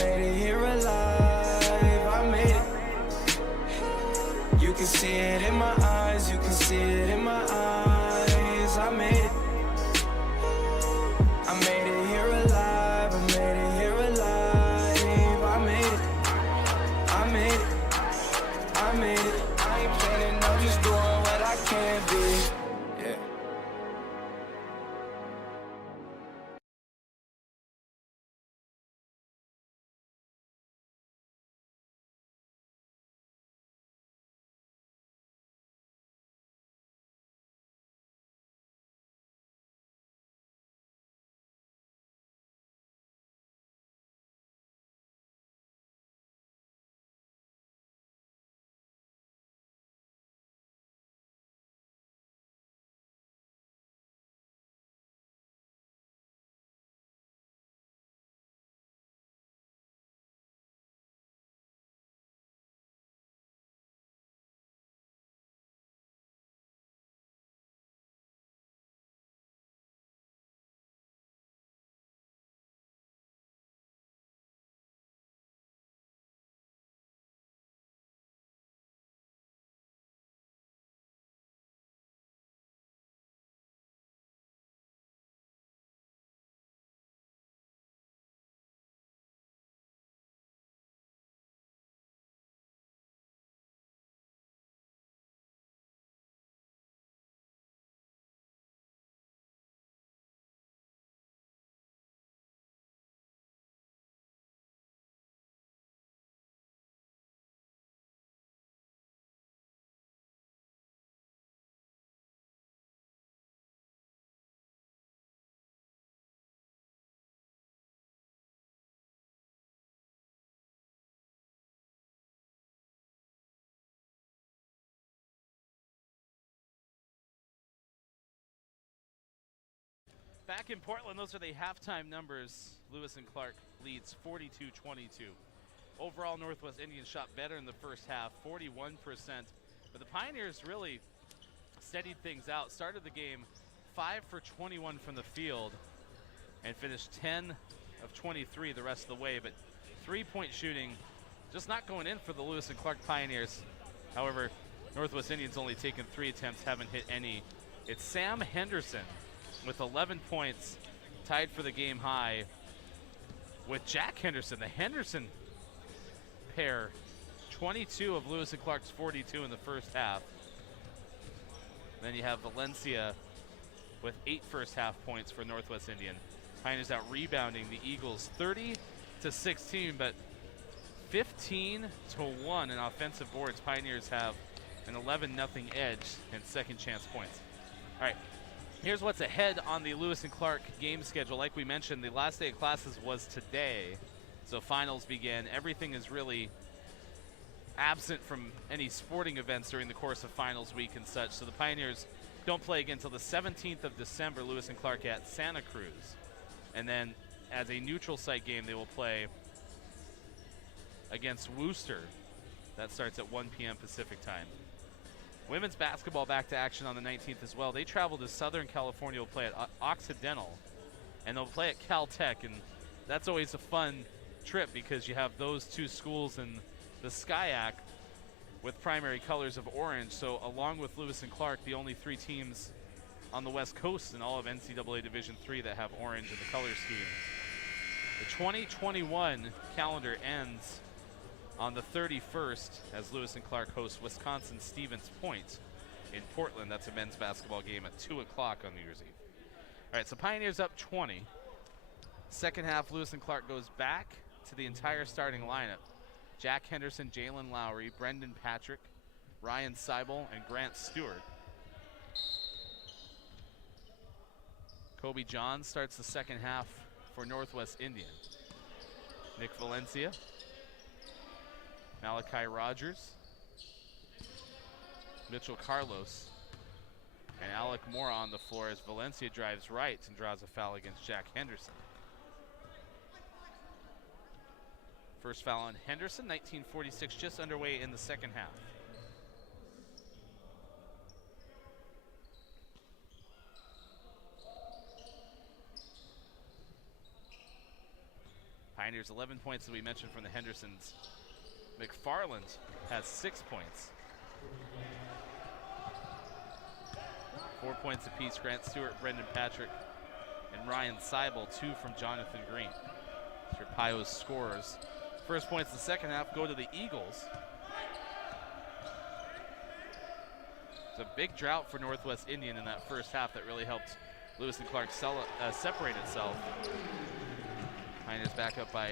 Back in Portland, those are the halftime numbers. Lewis and Clark leads 42-22. Overall, Northwest Indians shot better in the first half, 41%. But the Pioneers really steadied things out. Started the game 5 for 21 from the field and finished 10 of 23 the rest of the way. But three-point shooting just not going in for the Lewis and Clark Pioneers. However, Northwest Indians only taken 3 attempts, haven't hit any. It's Sam Henderson with 11 points, tied for the game high with Jack Henderson. The Henderson pair, 22 of Lewis and Clark's 42 in the first half. Then you have Valencia with 8 first half points for Northwest Indian. Pioneers out rebounding the Eagles 30-16, but 15-1 in offensive boards. Pioneers have an 11-0 edge and second chance points. All right, here's what's ahead on the Lewis and Clark game schedule. Like we mentioned, the last day of classes was today, so finals begin. Everything is really absent from any sporting events during the course of finals week and such. So the Pioneers don't play again until the 17th of December, Lewis and Clark at Santa Cruz. And then as a neutral site game, they will play against Worcester. That starts at 1 p.m. Pacific time. Women's basketball back to action on the 19th as well. They travel to Southern California, will play at Occidental, and they'll play at Caltech, and that's always a fun trip because you have those two schools in the SCIAC with primary colors of orange. So along with Lewis and Clark, the only 3 teams on the West Coast in all of NCAA Division III that have orange in the color scheme. The 2021 calendar ends on the 31st as Lewis and Clark host Wisconsin Stevens Point in Portland. That's a men's basketball game at 2 o'clock on New Year's Eve. All right, so Pioneers up 20. Second half, Lewis and Clark goes back to the entire starting lineup. Jack Henderson, Jalen Lowry, Brendan Patrick, Ryan Seibel, and Grant Stewart. Kobe John starts the second half for Northwest Indian. Nick Valencia, Malachi Rogers, Mitchell Carlos, and Alec Moore on the floor as Valencia drives right and draws a foul against Jack Henderson. First foul on Henderson, 1946, just underway in the second half. Pioneers 11 points, as we mentioned, from the Hendersons. McFarland has 6 points. 4 points apiece, Grant Stewart, Brendan Patrick, and Ryan Seibel, 2 from Jonathan Green. Those are Pios scorers. First points in the second half go to the Eagles. It's a big drought for Northwest Indian in that first half that really helped Lewis and Clark separate itself. Pioneers back up by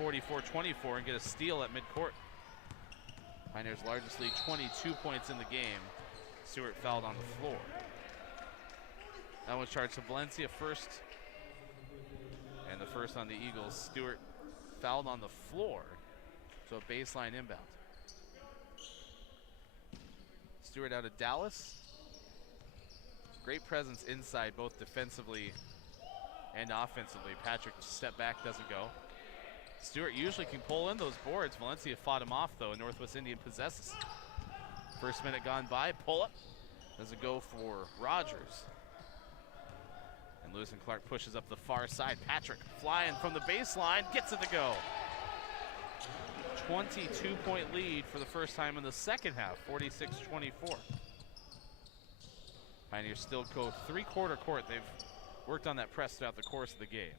44-24 and get a steal at midcourt. Pioneers' largest lead, 22 points in the game. Stewart fouled on the floor. That one's charged to Valencia first, and the first on the Eagles. Stewart fouled on the floor, so a baseline inbound. Stewart out of Dallas. Great presence inside, both defensively and offensively. Patrick step back, doesn't go. Stewart usually can pull in those boards. Valencia fought him off though, and Northwest Indian possesses. First minute gone by, pull up. Doesn't go for Rogers. And Lewis and Clark pushes up the far side. Patrick flying from the baseline, gets it to go. 22-point lead for the first time in the second half, 46-24. Pioneers still go three-quarter court. They've worked on that press throughout the course of the game.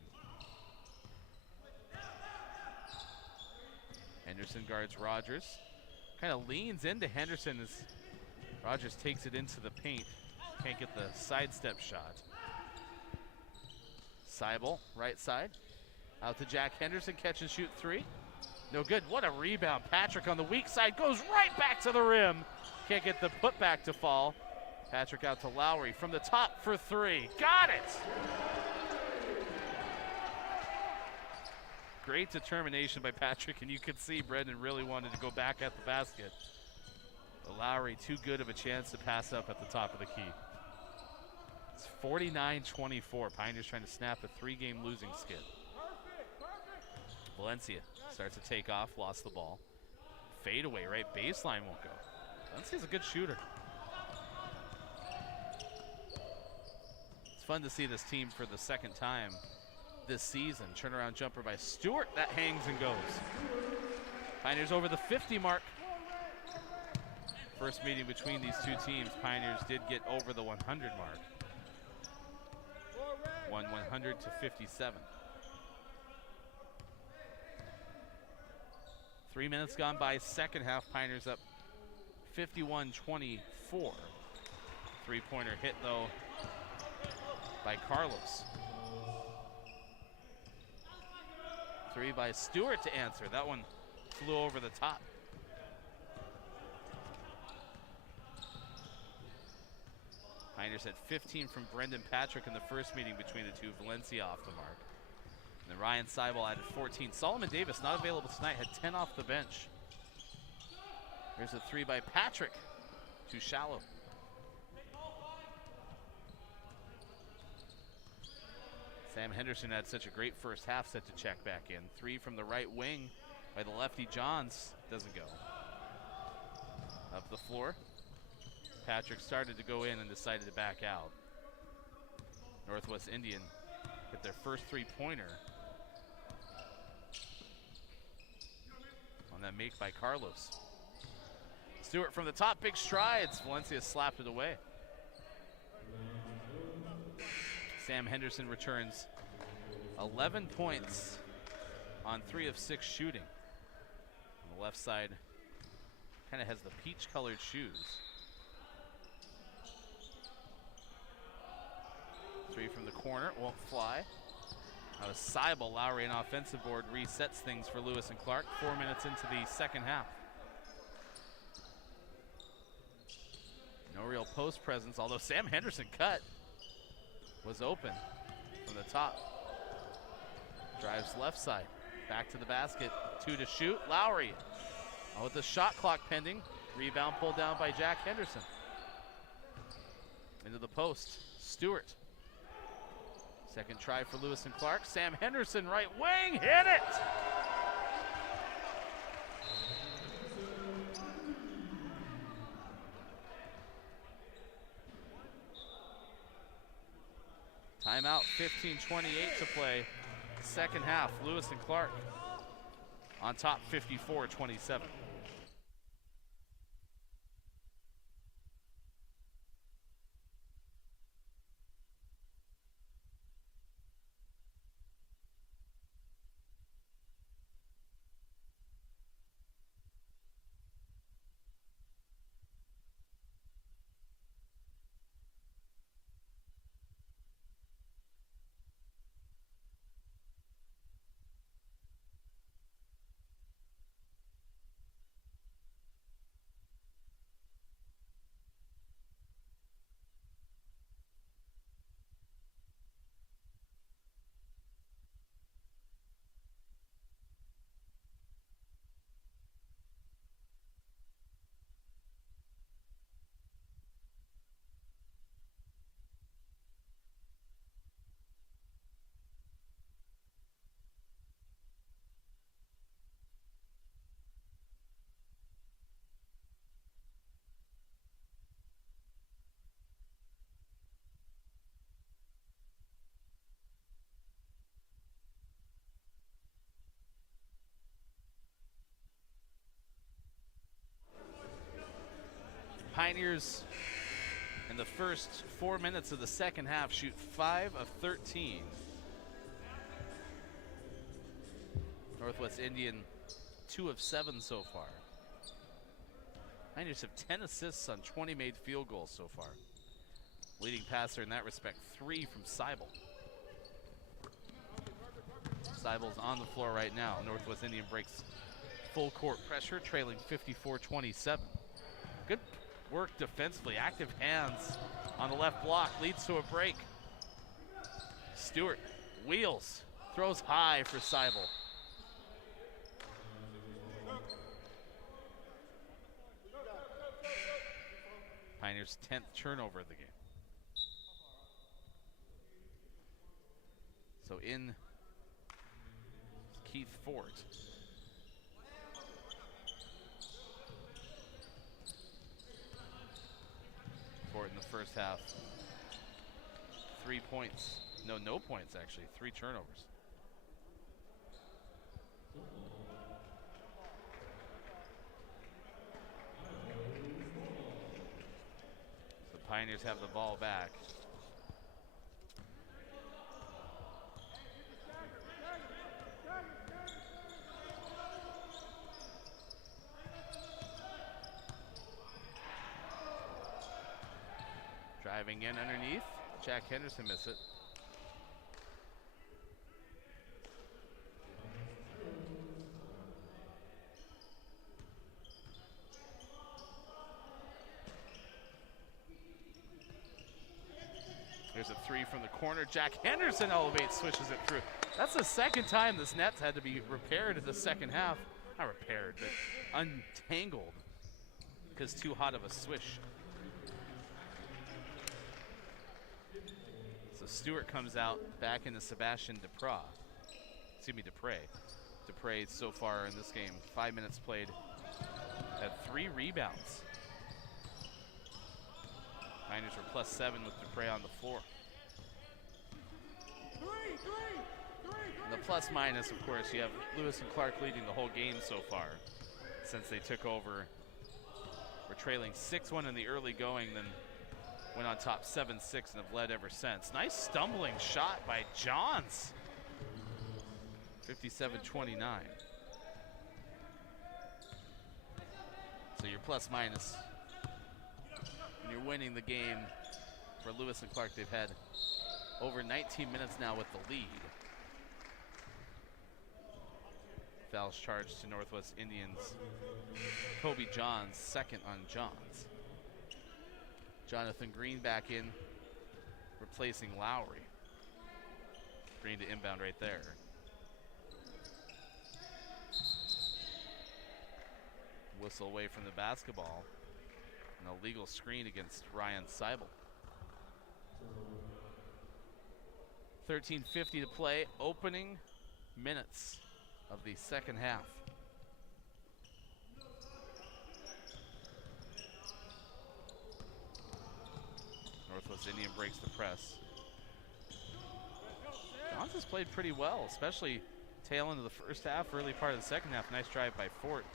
Henderson guards Rogers. Kind of leans into Henderson as Rogers takes it into the paint. Can't get the sidestep shot. Seibel, right side. Out to Jack Henderson, catch and shoot three. No good. What a rebound. Patrick on the weak side goes right back to the rim. Can't get the putback to fall. Patrick out to Lowry from the top for three. Got it! Great determination by Patrick, and you could see Brendan really wanted to go back at the basket. But Lowry, too good of a chance to pass up at the top of the key. It's 49-24. Pioneers trying to snap a 3-game losing skid. Valencia starts to take off, lost the ball. Fade away, right? Baseline won't go. Valencia's a good shooter. It's fun to see this team for the second time this season. Turnaround jumper by Stewart. That hangs and goes. Pioneers over the 50 mark. First meeting between these two teams, Pioneers did get over the 100 mark. Won 100-57. 3 minutes gone by, second half. Pioneers up 51-24. Three-pointer hit, though, by Carlos. Three by Stewart to answer. That one flew over the top. Pioneers had 15 from Brendan Patrick in the first meeting between the two. Valencia off the mark. And then Ryan Seibel added 14. Solomon Davis, not available tonight, had 10 off the bench. There's a three by Patrick. Too shallow. Sam Henderson had such a great first half, set to check back in. Three from the right wing by the lefty Johns. Doesn't go. Up the floor. Patrick started to go in and decided to back out. Northwest Indian hit their first three-pointer on that make by Carlos. Stewart from the top, big strides. Valencia slapped it away. Sam Henderson returns 11 points on 3 of 6 shooting. On the left side, kind of has the peach-colored shoes. Three from the corner, won't fly. Now Seibel, Lowry, an offensive board resets things for Lewis and Clark. 4 minutes into the second half. No real post presence, although Sam Henderson cut. Was open from the top. Drives left side, back to the basket. 2 to shoot, Lowry. With the shot clock pending. Rebound pulled down by Jack Henderson. Into the post, Stewart. Second try for Lewis and Clark. Sam Henderson, right wing, hit it! Timeout, 15:28 to play. Second half, Lewis and Clark on top 54-27. Pioneers in the first 4 minutes of the second half shoot 5 of 13. Northwest Indian 2 of 7 so far. Pioneers have 10 assists on 20 made field goals so far. Leading passer in that respect, 3 from Seibel. Seibel's on the floor right now. Northwest Indian breaks full court pressure, trailing 54-27. Good work defensively, active hands on the left block, leads to a break. Stewart wheels, throws high for Seibel. Pioneers' 10th turnover of the game. in Keith Fort. Fort in the first half. 3 points. No points, actually. 3 turnovers. The Pioneers have the ball back. Driving in underneath. Jack Henderson missed it. There's a 3 from the corner. Jack Henderson elevates, switches it through. That's the second time this net's had to be repaired in the second half. Not repaired, but untangled because too hot of a swish. So Stewart comes out back into Sebastian Dupre. Dupre so far in this game, 5 minutes played, had 3 rebounds. Pioneers were +7 with Dupre on the floor. And the plus minus, of course, you have Lewis and Clark leading the whole game so far since they took over. We're trailing 6-1 in the early going, then went on top 7-6 and have led ever since. Nice stumbling shot by Johns. 57-29. So your plus minus when you're winning the game for Lewis and Clark, they've had over 19 minutes now with the lead. Fouls charged to Northwest Indians. Kobe Johns, second on Johns. Jonathan Green back in, replacing Lowry. Green to inbound right there. Whistle away from the basketball. An illegal screen against Ryan Seibel. 13:50 to play, opening minutes of the second half. Northwest Indian breaks the press. Johns has played pretty well, especially tail end of the first half, early part of the second half. Nice drive by Fort.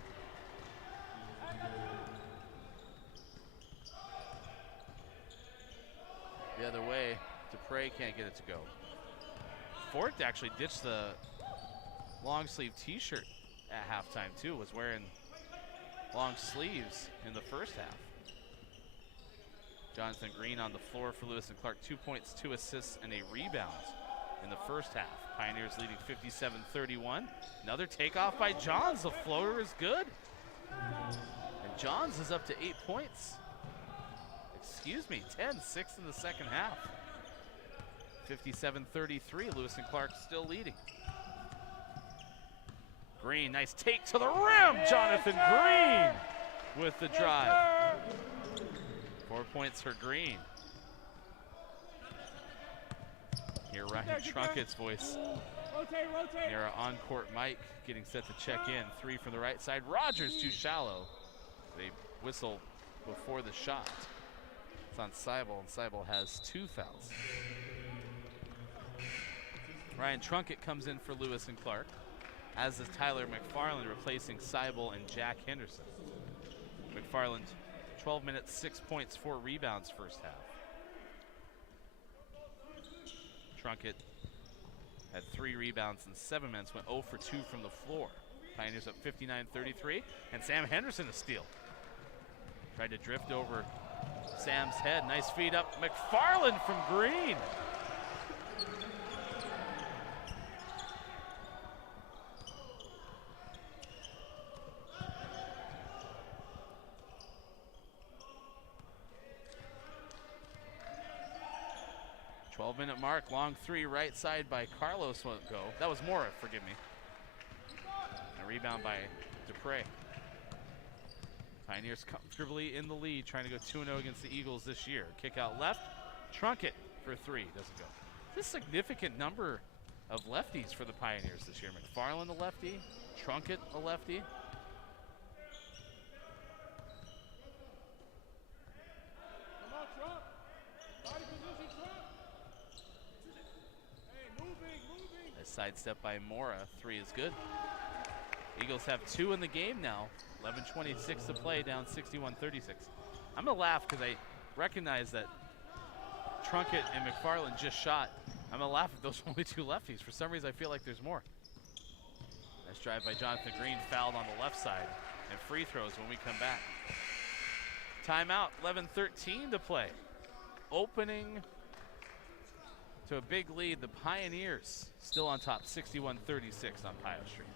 The other way, Dupre can't get it to go. Fort actually ditched the long sleeve t-shirt at halftime too, was wearing long sleeves in the first half. Jonathan Green on the floor for Lewis and Clark, 2 points, 2 assists, and a rebound in the first half. Pioneers leading 57-31. Another takeoff by Johns, the floater is good. And Johns is up to 8 points. Excuse me, 10, 6 in the second half. 57-33, Lewis and Clark still leading. Green, nice take to the rim. Jonathan Green with the drive. 4 points for Green. Hear Ryan Trunkett's voice near our on-court mic, getting set to check in. 3 from the right side. Rogers too shallow. They whistle before the shot. It's on Seibel, and Seibel has 2 fouls. Ryan Trunkett comes in for Lewis and Clark, as is Tyler McFarland, replacing Seibel and Jack Henderson. McFarland, 12 minutes, 6 points, 4 rebounds first half. Trunkett had 3 rebounds in 7 minutes, went 0 for 2 from the floor. Pioneers up 59-33, and Sam Henderson a steal. Tried to drift over Sam's head. Nice feed up. McFarland from Green. Minute mark, long 3 right side by Carlos won't go. That was Mora, forgive me. A rebound by Dupre. Pioneers comfortably in the lead, trying to go 2-0 against the Eagles this year. Kick out left, Trunkett for 3, doesn't go. This significant number of lefties for the Pioneers this year. McFarland a lefty, Trunkett a lefty. A sidestep by Mora, 3 is good. Eagles have 2 in the game now. 11:26 to play, down 61-36. I'm gonna laugh because I recognize that Trunkett and McFarland just shot. I'm gonna laugh at those only 2 lefties. For some reason, I feel like there's more. Nice drive by Jonathan Green, fouled on the left side, and free throws when we come back. Timeout, 11:13 to play. Opening to a big lead, the Pioneers still on top, 61-36 on Pios Street.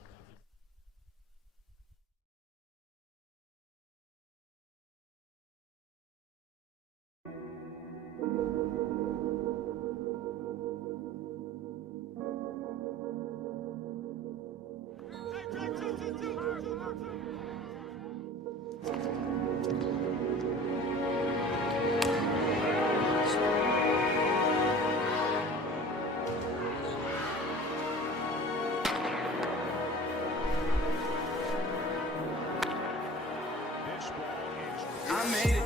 I made it.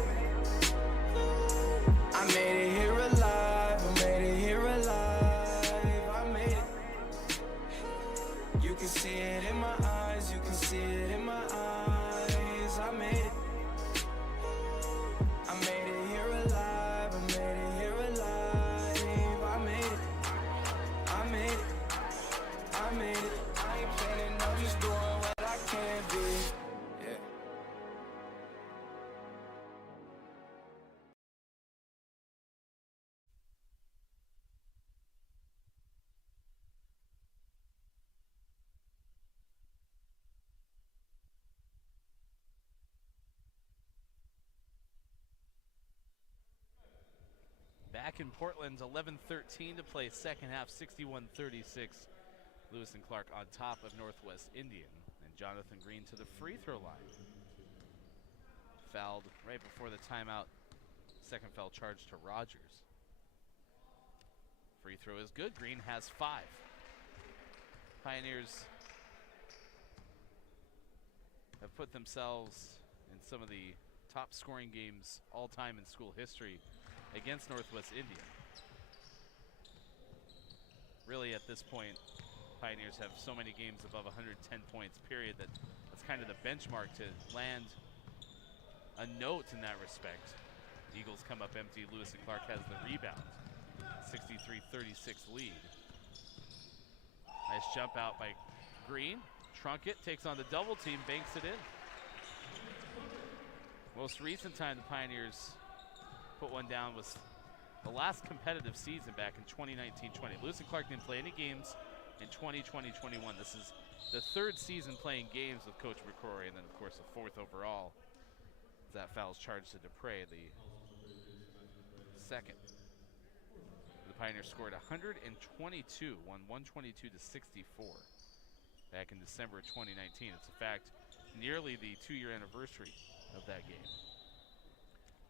I made it here alive. I made it here alive. I made it. You can see it in my eyes. You can see it in my eyes. I made it. I made it here alive. I made it here alive. I made it. I made it. I made it. I ain't planning, I'm just doing what I can be. Yeah. Back in Portland, 11:13 to play, second half, 61-36. Lewis and Clark on top of Northwest Indian, and Jonathan Green to the free throw line. Fouled right before the timeout. Second foul charged to Rogers. Free throw is good. Green has 5. Pioneers have put themselves in some of the top scoring games all time in school history against Northwest Indian. Really, at this point, Pioneers have so many games above 110 points, period, that's kind of the benchmark to land a note in that respect. Eagles come up empty. Lewis and Clark has the rebound. 63-36 lead. Nice jump out by Green. Trunkett takes on the double team, banks it in. Most recent time the Pioneers put one down was the last competitive season back in 2019-20. Lewis and Clark didn't play any games in 2020-21. This is the 3rd season playing games with Coach McCrory, and then of course the 4th overall. That foul's charged to Dupre, the 2nd. The Pioneers scored 122, won 122-64 back in December of 2019. It's in fact nearly the 2-year anniversary of that game.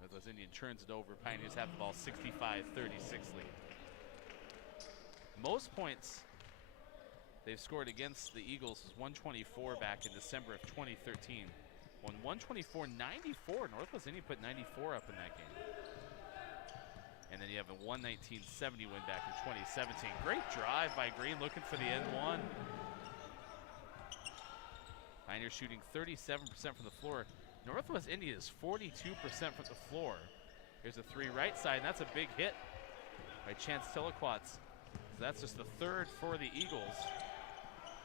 Northwest Indian turns it over. Pioneers have the ball, 65-36 lead. Most points they've scored against the Eagles was 124 back in December of 2013. Won 124-94. Northwest Indian put 94 up in that game. And then you have a 119-70 win back in 2017. Great drive by Green, looking for the end one. Pioneers shooting 37% from the floor. Northwest Indian is 42% from the floor. Here's a 3 right side, and that's a big hit by Chance Tiliquatz. So that's just the 3rd for the Eagles.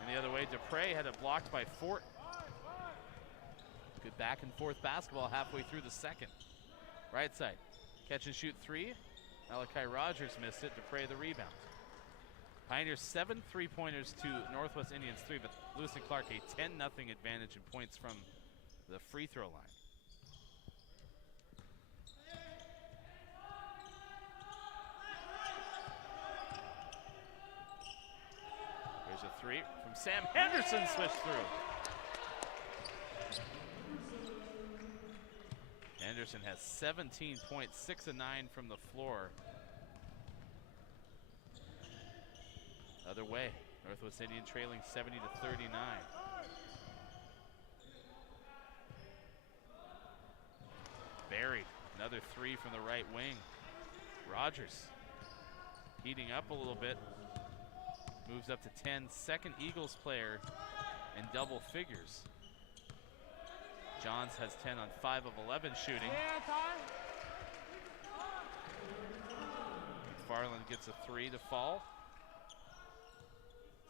And the other way, Dupre had it blocked by Fort. Good back and forth basketball halfway through the 2nd. Right side, catch and shoot 3. Malachi Rogers missed it. Dupre the rebound. Pioneers 7 3-pointers to Northwest Indians 3, but Lewis and Clark a 10-0 advantage in points from the free throw line. There's a 3 from Sam Henderson, switched through. Henderson has 17 points, 6 of 9 from the floor. Other way, Northwest Indian trailing 70 to 39. Buried, another three from the right wing. Rogers heating up a little bit, moves up to 10, second Eagles player in double figures. Johns has 10 on 5 of 11 shooting. McFarland gets a three to fall.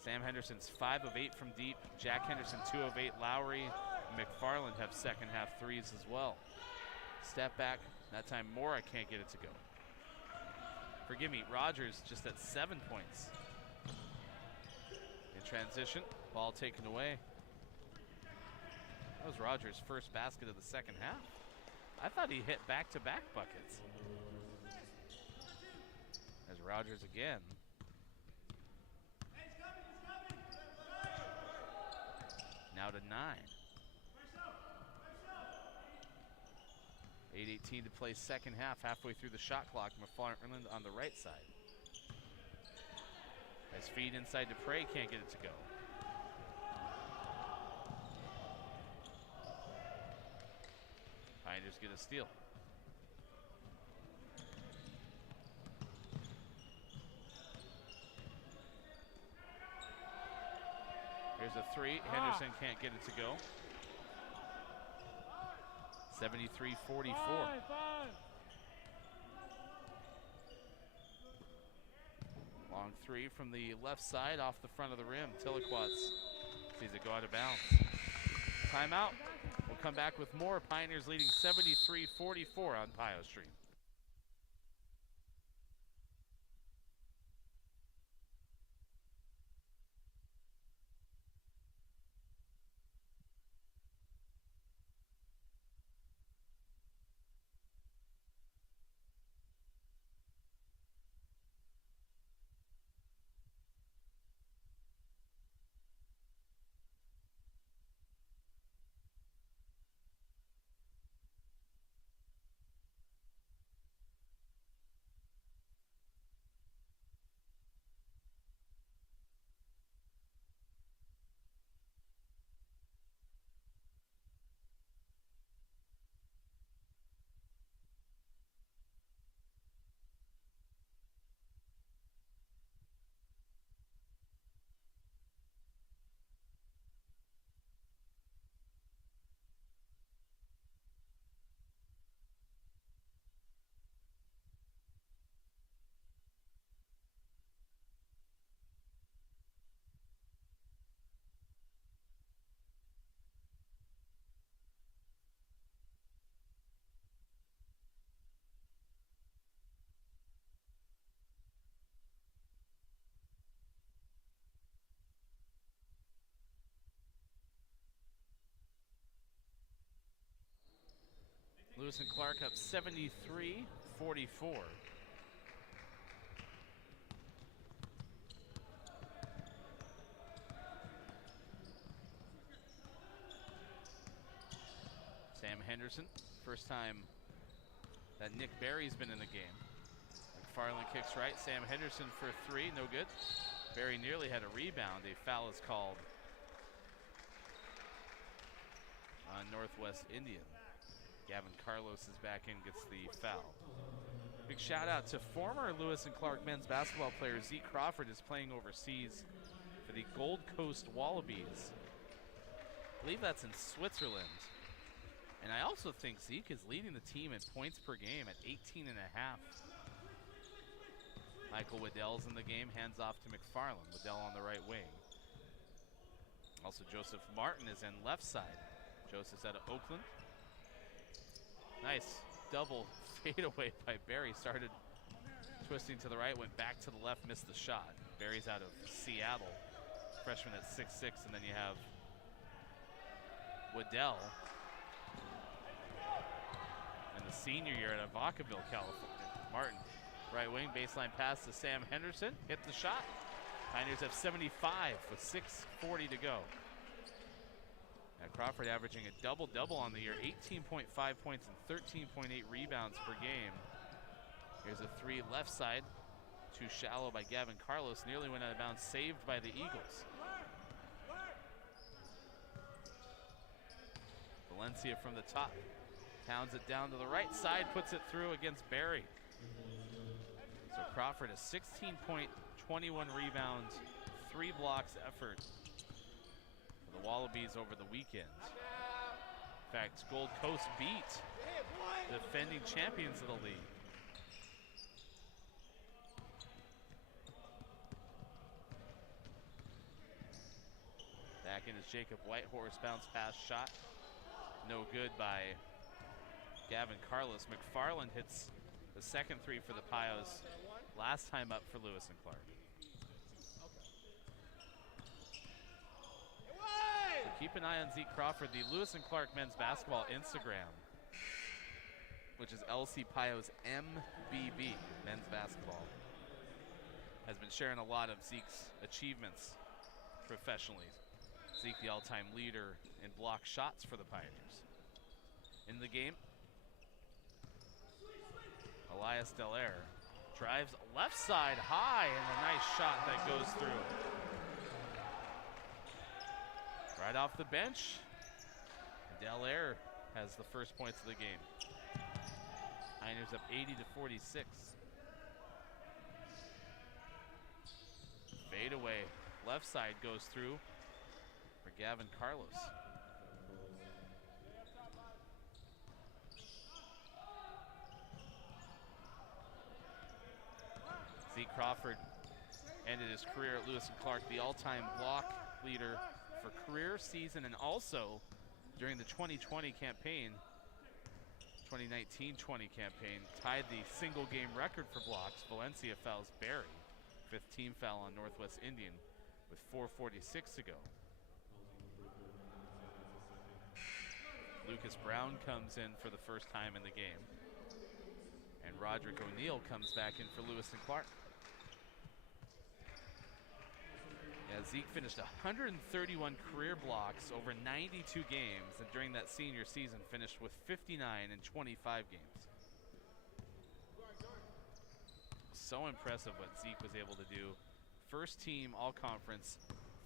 Sam Henderson's 5 of 8 from deep. Jack Henderson 2 of 8. Lowry and McFarland have second half threes as well. Step back, that time Mora can't get it to go. Forgive me, Rogers just at 7 points. In transition, ball taken away. That was Rogers' first basket of the second half. I thought he hit back-to-back buckets. There's Rogers again. Now to 9. 8:18 to play second half, halfway through the shot clock. McFarland on the right side. Nice feed inside to Prey, can't get it to go. Pioneers get a steal. Here's a three. Henderson can't get it to go. 73-44. Long three from the left side off the front of the rim. Tilliquats sees it go out of bounds. Timeout. We'll come back with more. Pioneers leading 73-44 on Pios Stream. Lewis and Clark up 73-44. Sam Henderson, first time that Nick Barry's been in the game. McFarland kicks right. Sam Henderson for three, no good. Barry nearly had a rebound. A foul is called on Northwest Indian. Gavin Carlos is back in, gets the foul. Big shout out to former Lewis and Clark men's basketball player Zeke Crawford, is playing overseas for the Gold Coast Wallabies. I believe that's in Switzerland. And I also think Zeke is leading the team in points per game at 18 and a half. Michael Waddell's in the game, hands off to McFarland. Waddell on the right wing. Also Joseph Martin is in left side. Joseph's out of Oakland. Nice double fadeaway by Barry. Started twisting to the right, went back to the left, missed the shot. Barry's out of Seattle, freshman at 6'6", and then you have Waddell in the senior year out of Vacaville, California. Martin, right wing, baseline pass to Sam Henderson, hit the shot. Pioneers have 75 with 6:40 to go. Crawford averaging a double-double on the year, 18.5 points and 13.8 rebounds per game. Here's a three left side. Too shallow by Gavin Carlos. Nearly went out of bounds. Saved by the Eagles. Valencia from the top. Pounds it down to the right side. Puts it through against Barry. So Crawford a 16-point, 21 rebounds, 3 blocks effort for the Wallabies over the weekend. In fact, Gold Coast beat the defending champions of the league. Back in is Jacob Whitehorse, bounce pass shot. No good by Gavin Carlos. McFarland hits the second three for the Pios. Last time up for Lewis and Clark. So keep an eye on Zeke Crawford. The Lewis and Clark men's basketball Instagram, which is LC Pios MBB, men's basketball, has been sharing a lot of Zeke's achievements professionally. Zeke, the all-time leader in block shots for the Pioneers. In the game, Elias Delaire drives left side high, and a nice shot that goes through. Right off the bench, Delaire has the first points of the game. Pioneers up 80-46. Fade away, left side goes through for Gavin Carlos. Zeke Crawford ended his career at Lewis and Clark, the all-time block leader for career, season, and also during the 2020 campaign, 2019-20 campaign, tied the single game record for blocks. Valencia fouls Barry. 5th team foul on Northwest Indian with 4:46 to go. Lucas Brown comes in for the first time in the game. And Roderick O'Neill comes back in for Lewis and Clark. Yeah, Zeke finished 131 career blocks over 92 games, and during that senior season finished with 59 in 25 games. So impressive what Zeke was able to do. First team all-conference,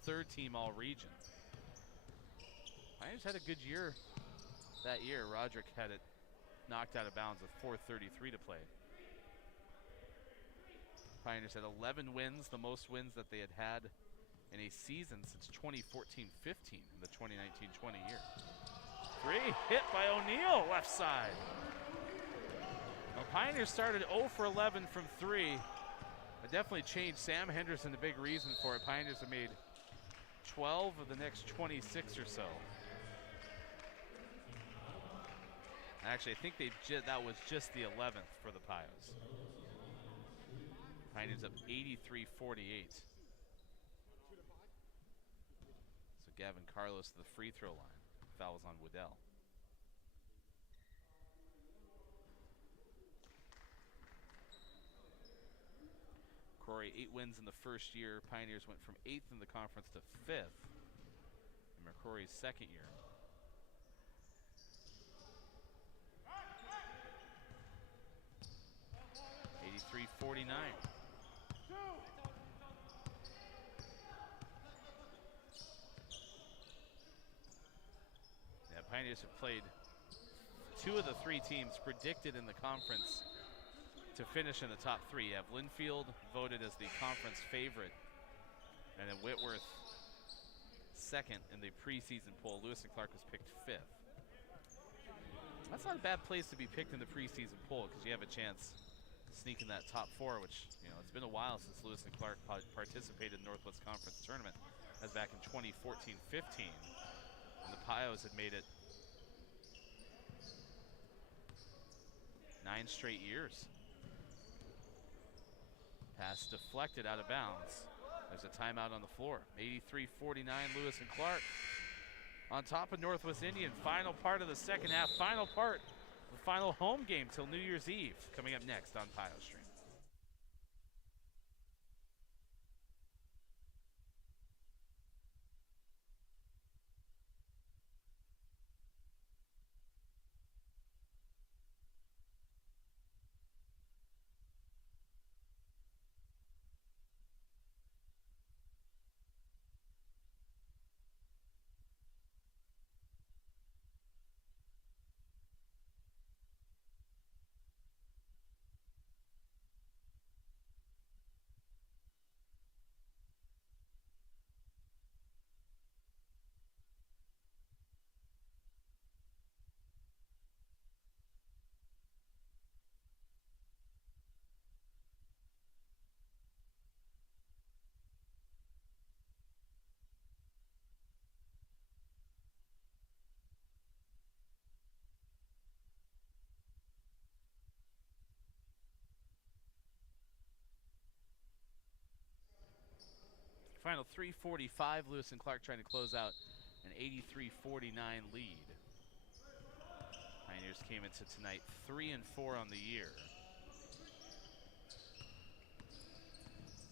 3rd team all-region. Pioneers had a good year that year. Roderick had it knocked out of bounds with 4:33 to play. Pioneers had 11 wins, the most wins that they had had in a season since 2014-15 in the 2019-20 year. 3 hit by O'Neill, left side. Well, Pioneers started 0 for 11 from 3. It definitely changed. Sam Henderson, the big reason for it. Pioneers have made 12 of the next 26 or so. Actually, I think that was just the 11th for the Pios. Pioneers up 83-48. So Gavin Carlos to the free throw line. Fouls on Waddell. Corey, 8 wins in the first year. Pioneers went from 8th in the conference to 5th in McCrory's second year. .49. Yeah, Pioneers have played 2 of the 3 teams predicted in the conference to finish in the top 3. You have Linfield voted as the conference favorite, and then Whitworth second in the preseason poll. Lewis and Clark was picked 5th. That's not a bad place to be picked in the preseason poll, because you have a chance sneak in that top 4, which, you know, it's been a while since Lewis and Clark participated in Northwest Conference Tournament. As back in 2014-15, and the Pios had made it 9 straight years. Pass deflected out of bounds. There's a timeout on the floor. 83-49, Lewis and Clark on top of Northwest Indian. Final part of the second half, final part. The final home game till New Year's Eve coming up next on Pios Stream. Final 3:45. Lewis and Clark trying to close out an 83-49 lead. Pioneers came into tonight 3-4 on the year.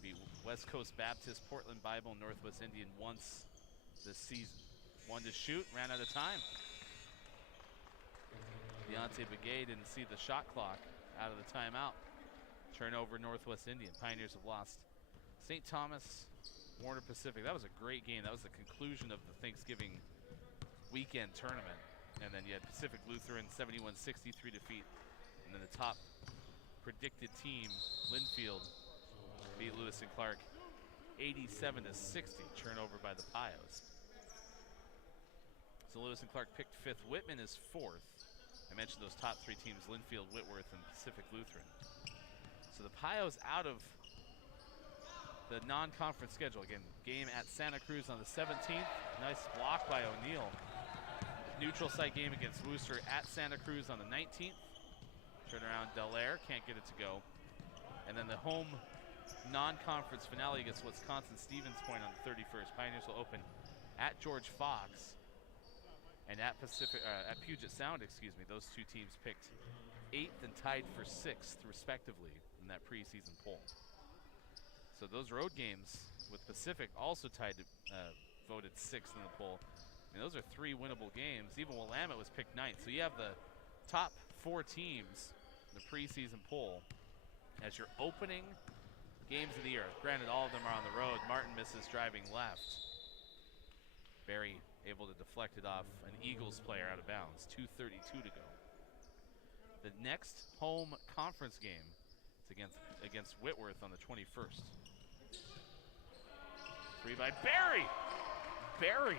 Beat West Coast Baptist, Portland Bible, Northwest Indian once this season. One to shoot, ran out of time. Deontay Begay didn't see the shot clock out of the timeout. Turnover, Northwest Indian. Pioneers have lost St. Thomas, Warner Pacific. That was a great game. That was the conclusion of the Thanksgiving weekend tournament. And then you had Pacific Lutheran 71-63 defeat. And then the top predicted team, Linfield, beat Lewis and Clark 87-60. Turnover by the Pios. So Lewis and Clark picked 5th. Whitman is 4th. I mentioned those top 3 teams, Linfield, Whitworth, and Pacific Lutheran. So the Pios out of the non-conference schedule. Again, game at Santa Cruz on the 17th. Nice block by O'Neill. Neutral site game against Worcester at Santa Cruz on the 19th. Turnaround Delaire, can't get it to go. And then the home non-conference finale against Wisconsin Stevens Point on the 31st. Pioneers will open at George Fox and at Puget Sound, excuse me. Those 2 teams picked 8th and tied for 6th, respectively, in that preseason poll. So those road games with Pacific also tied to, voted 6th in the poll. I mean, those are 3 winnable games. Even Willamette was picked 9th. So you have the top 4 teams in the preseason poll as your opening games of the year. Granted, all of them are on the road. Martin misses driving left. Barry able to deflect it off an Eagles player out of bounds. 2:32 to go. The next home conference game is against Whitworth on the 21st. 3 by Barry. Barry.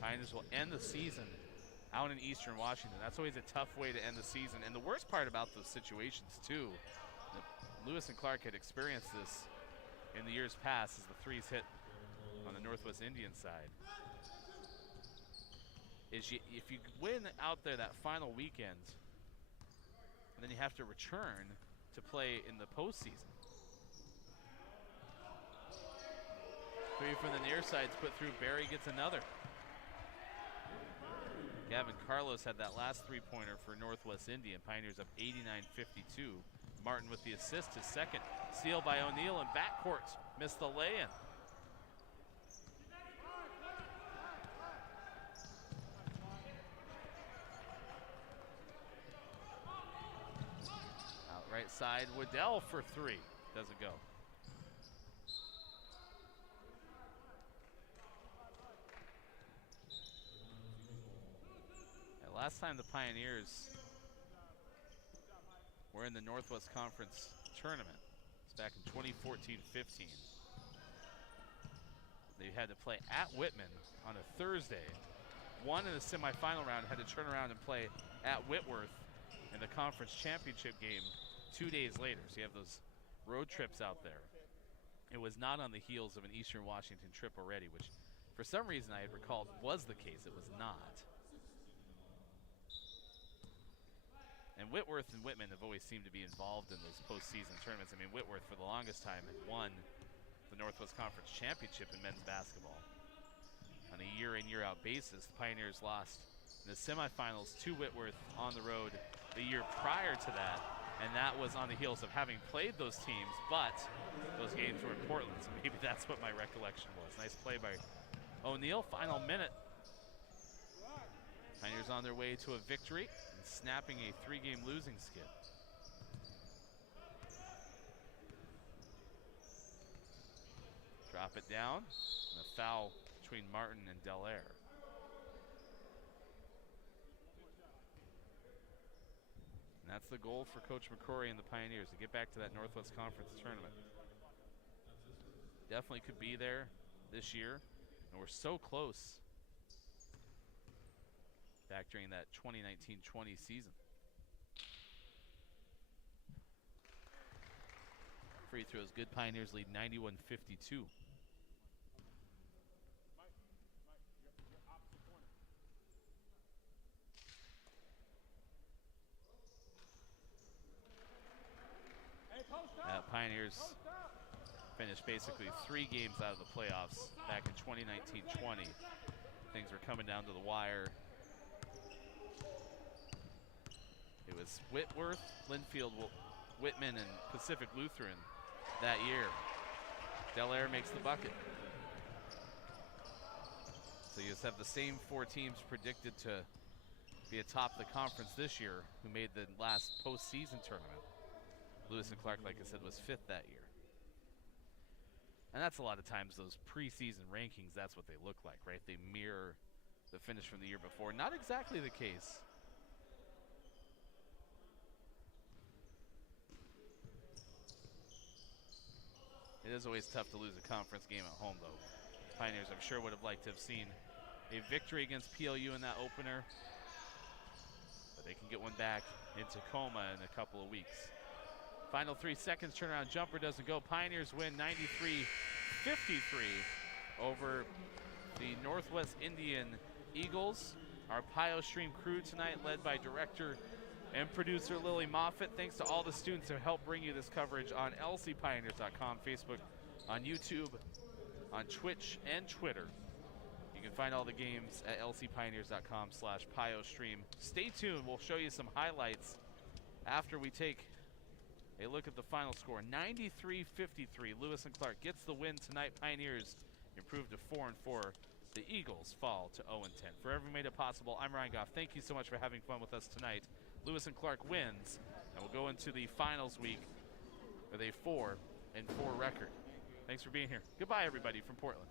Pioneers will end the season out in Eastern Washington. That's always a tough way to end the season. And the worst part about those situations, too, Lewis and Clark had experienced this in the years past as the 3s hit on the Northwest Indian side. If you win out there that final weekend, then you have to return to play in the postseason. 3 from the near side's put through. Barry gets another. Gavin Carlos had that last 3-pointer for Northwest Indian. Pioneers up 89-52. Martin with the assist, his second. Steal by O'Neill in backcourt. Missed the lay-in. Out right side, Waddell for 3. Doesn't go. Last time the Pioneers were in the Northwest Conference tournament, it's back in 2014-15. They had to play at Whitman on a Thursday. Won in the semifinal round, had to turn around and play at Whitworth in the conference championship game 2 days later. So you have those road trips out there. It was not on the heels of an Eastern Washington trip already, which for some reason I had recalled was the case. It was not. And Whitworth and Whitman have always seemed to be involved in those postseason tournaments. I mean, Whitworth for the longest time had won the Northwest Conference Championship in men's basketball on a year-in, year-out basis. The Pioneers lost in the semifinals to Whitworth on the road the year prior to that, and that was on the heels of having played those teams, but those games were in Portland, so maybe that's what my recollection was. Nice play by O'Neill. Final minute. Pioneers on their way to a victory, snapping a 3-game losing skid. Drop it down, and a foul between Martin and Delaire. And that's the goal for Coach McCrory and the Pioneers, to get back to that Northwest Conference tournament. Definitely could be there this year, and we're so close back during that 2019-20 season. Free throws good. Pioneers lead 91-52. Pioneers Finished basically 3 games out of the playoffs back in 2019-20. Things were coming down to the wire. It was Whitworth, Linfield, Whitman, and Pacific Lutheran that year. Del Air makes the bucket. So you just have the same 4 teams predicted to be atop the conference this year who made the last postseason tournament. Lewis and Clark, like I said, was 5th that year. And that's a lot of times those preseason rankings, that's what they look like, right? They mirror the finish from the year before. Not exactly the case. It is always tough to lose a conference game at home, though. Pioneers, I'm sure, would have liked to have seen a victory against PLU in that opener. But they can get one back in Tacoma in a couple of weeks. Final 3 seconds, turnaround jumper doesn't go. Pioneers win 93-53 over the Northwest Indian Eagles. Our Pios Stream crew tonight, led by director and producer Lily Moffitt. Thanks to all the students who helped bring you this coverage on lcpioneers.com, Facebook, on YouTube, on Twitch and Twitter. You can find all the games at lcpioneers.com/PioStream. Stay tuned. We'll show you some highlights after we take a look at the final score. 93-53. Lewis and Clark gets the win tonight. Pioneers improve to 4-4. The Eagles fall to 0-10. For everyone made it possible, I'm Ryan Goff. Thank you so much for having fun with us tonight. Lewis and Clark wins, and we'll go into the finals week with a 4-4 record. Thanks for being here. Goodbye, everybody from Portland.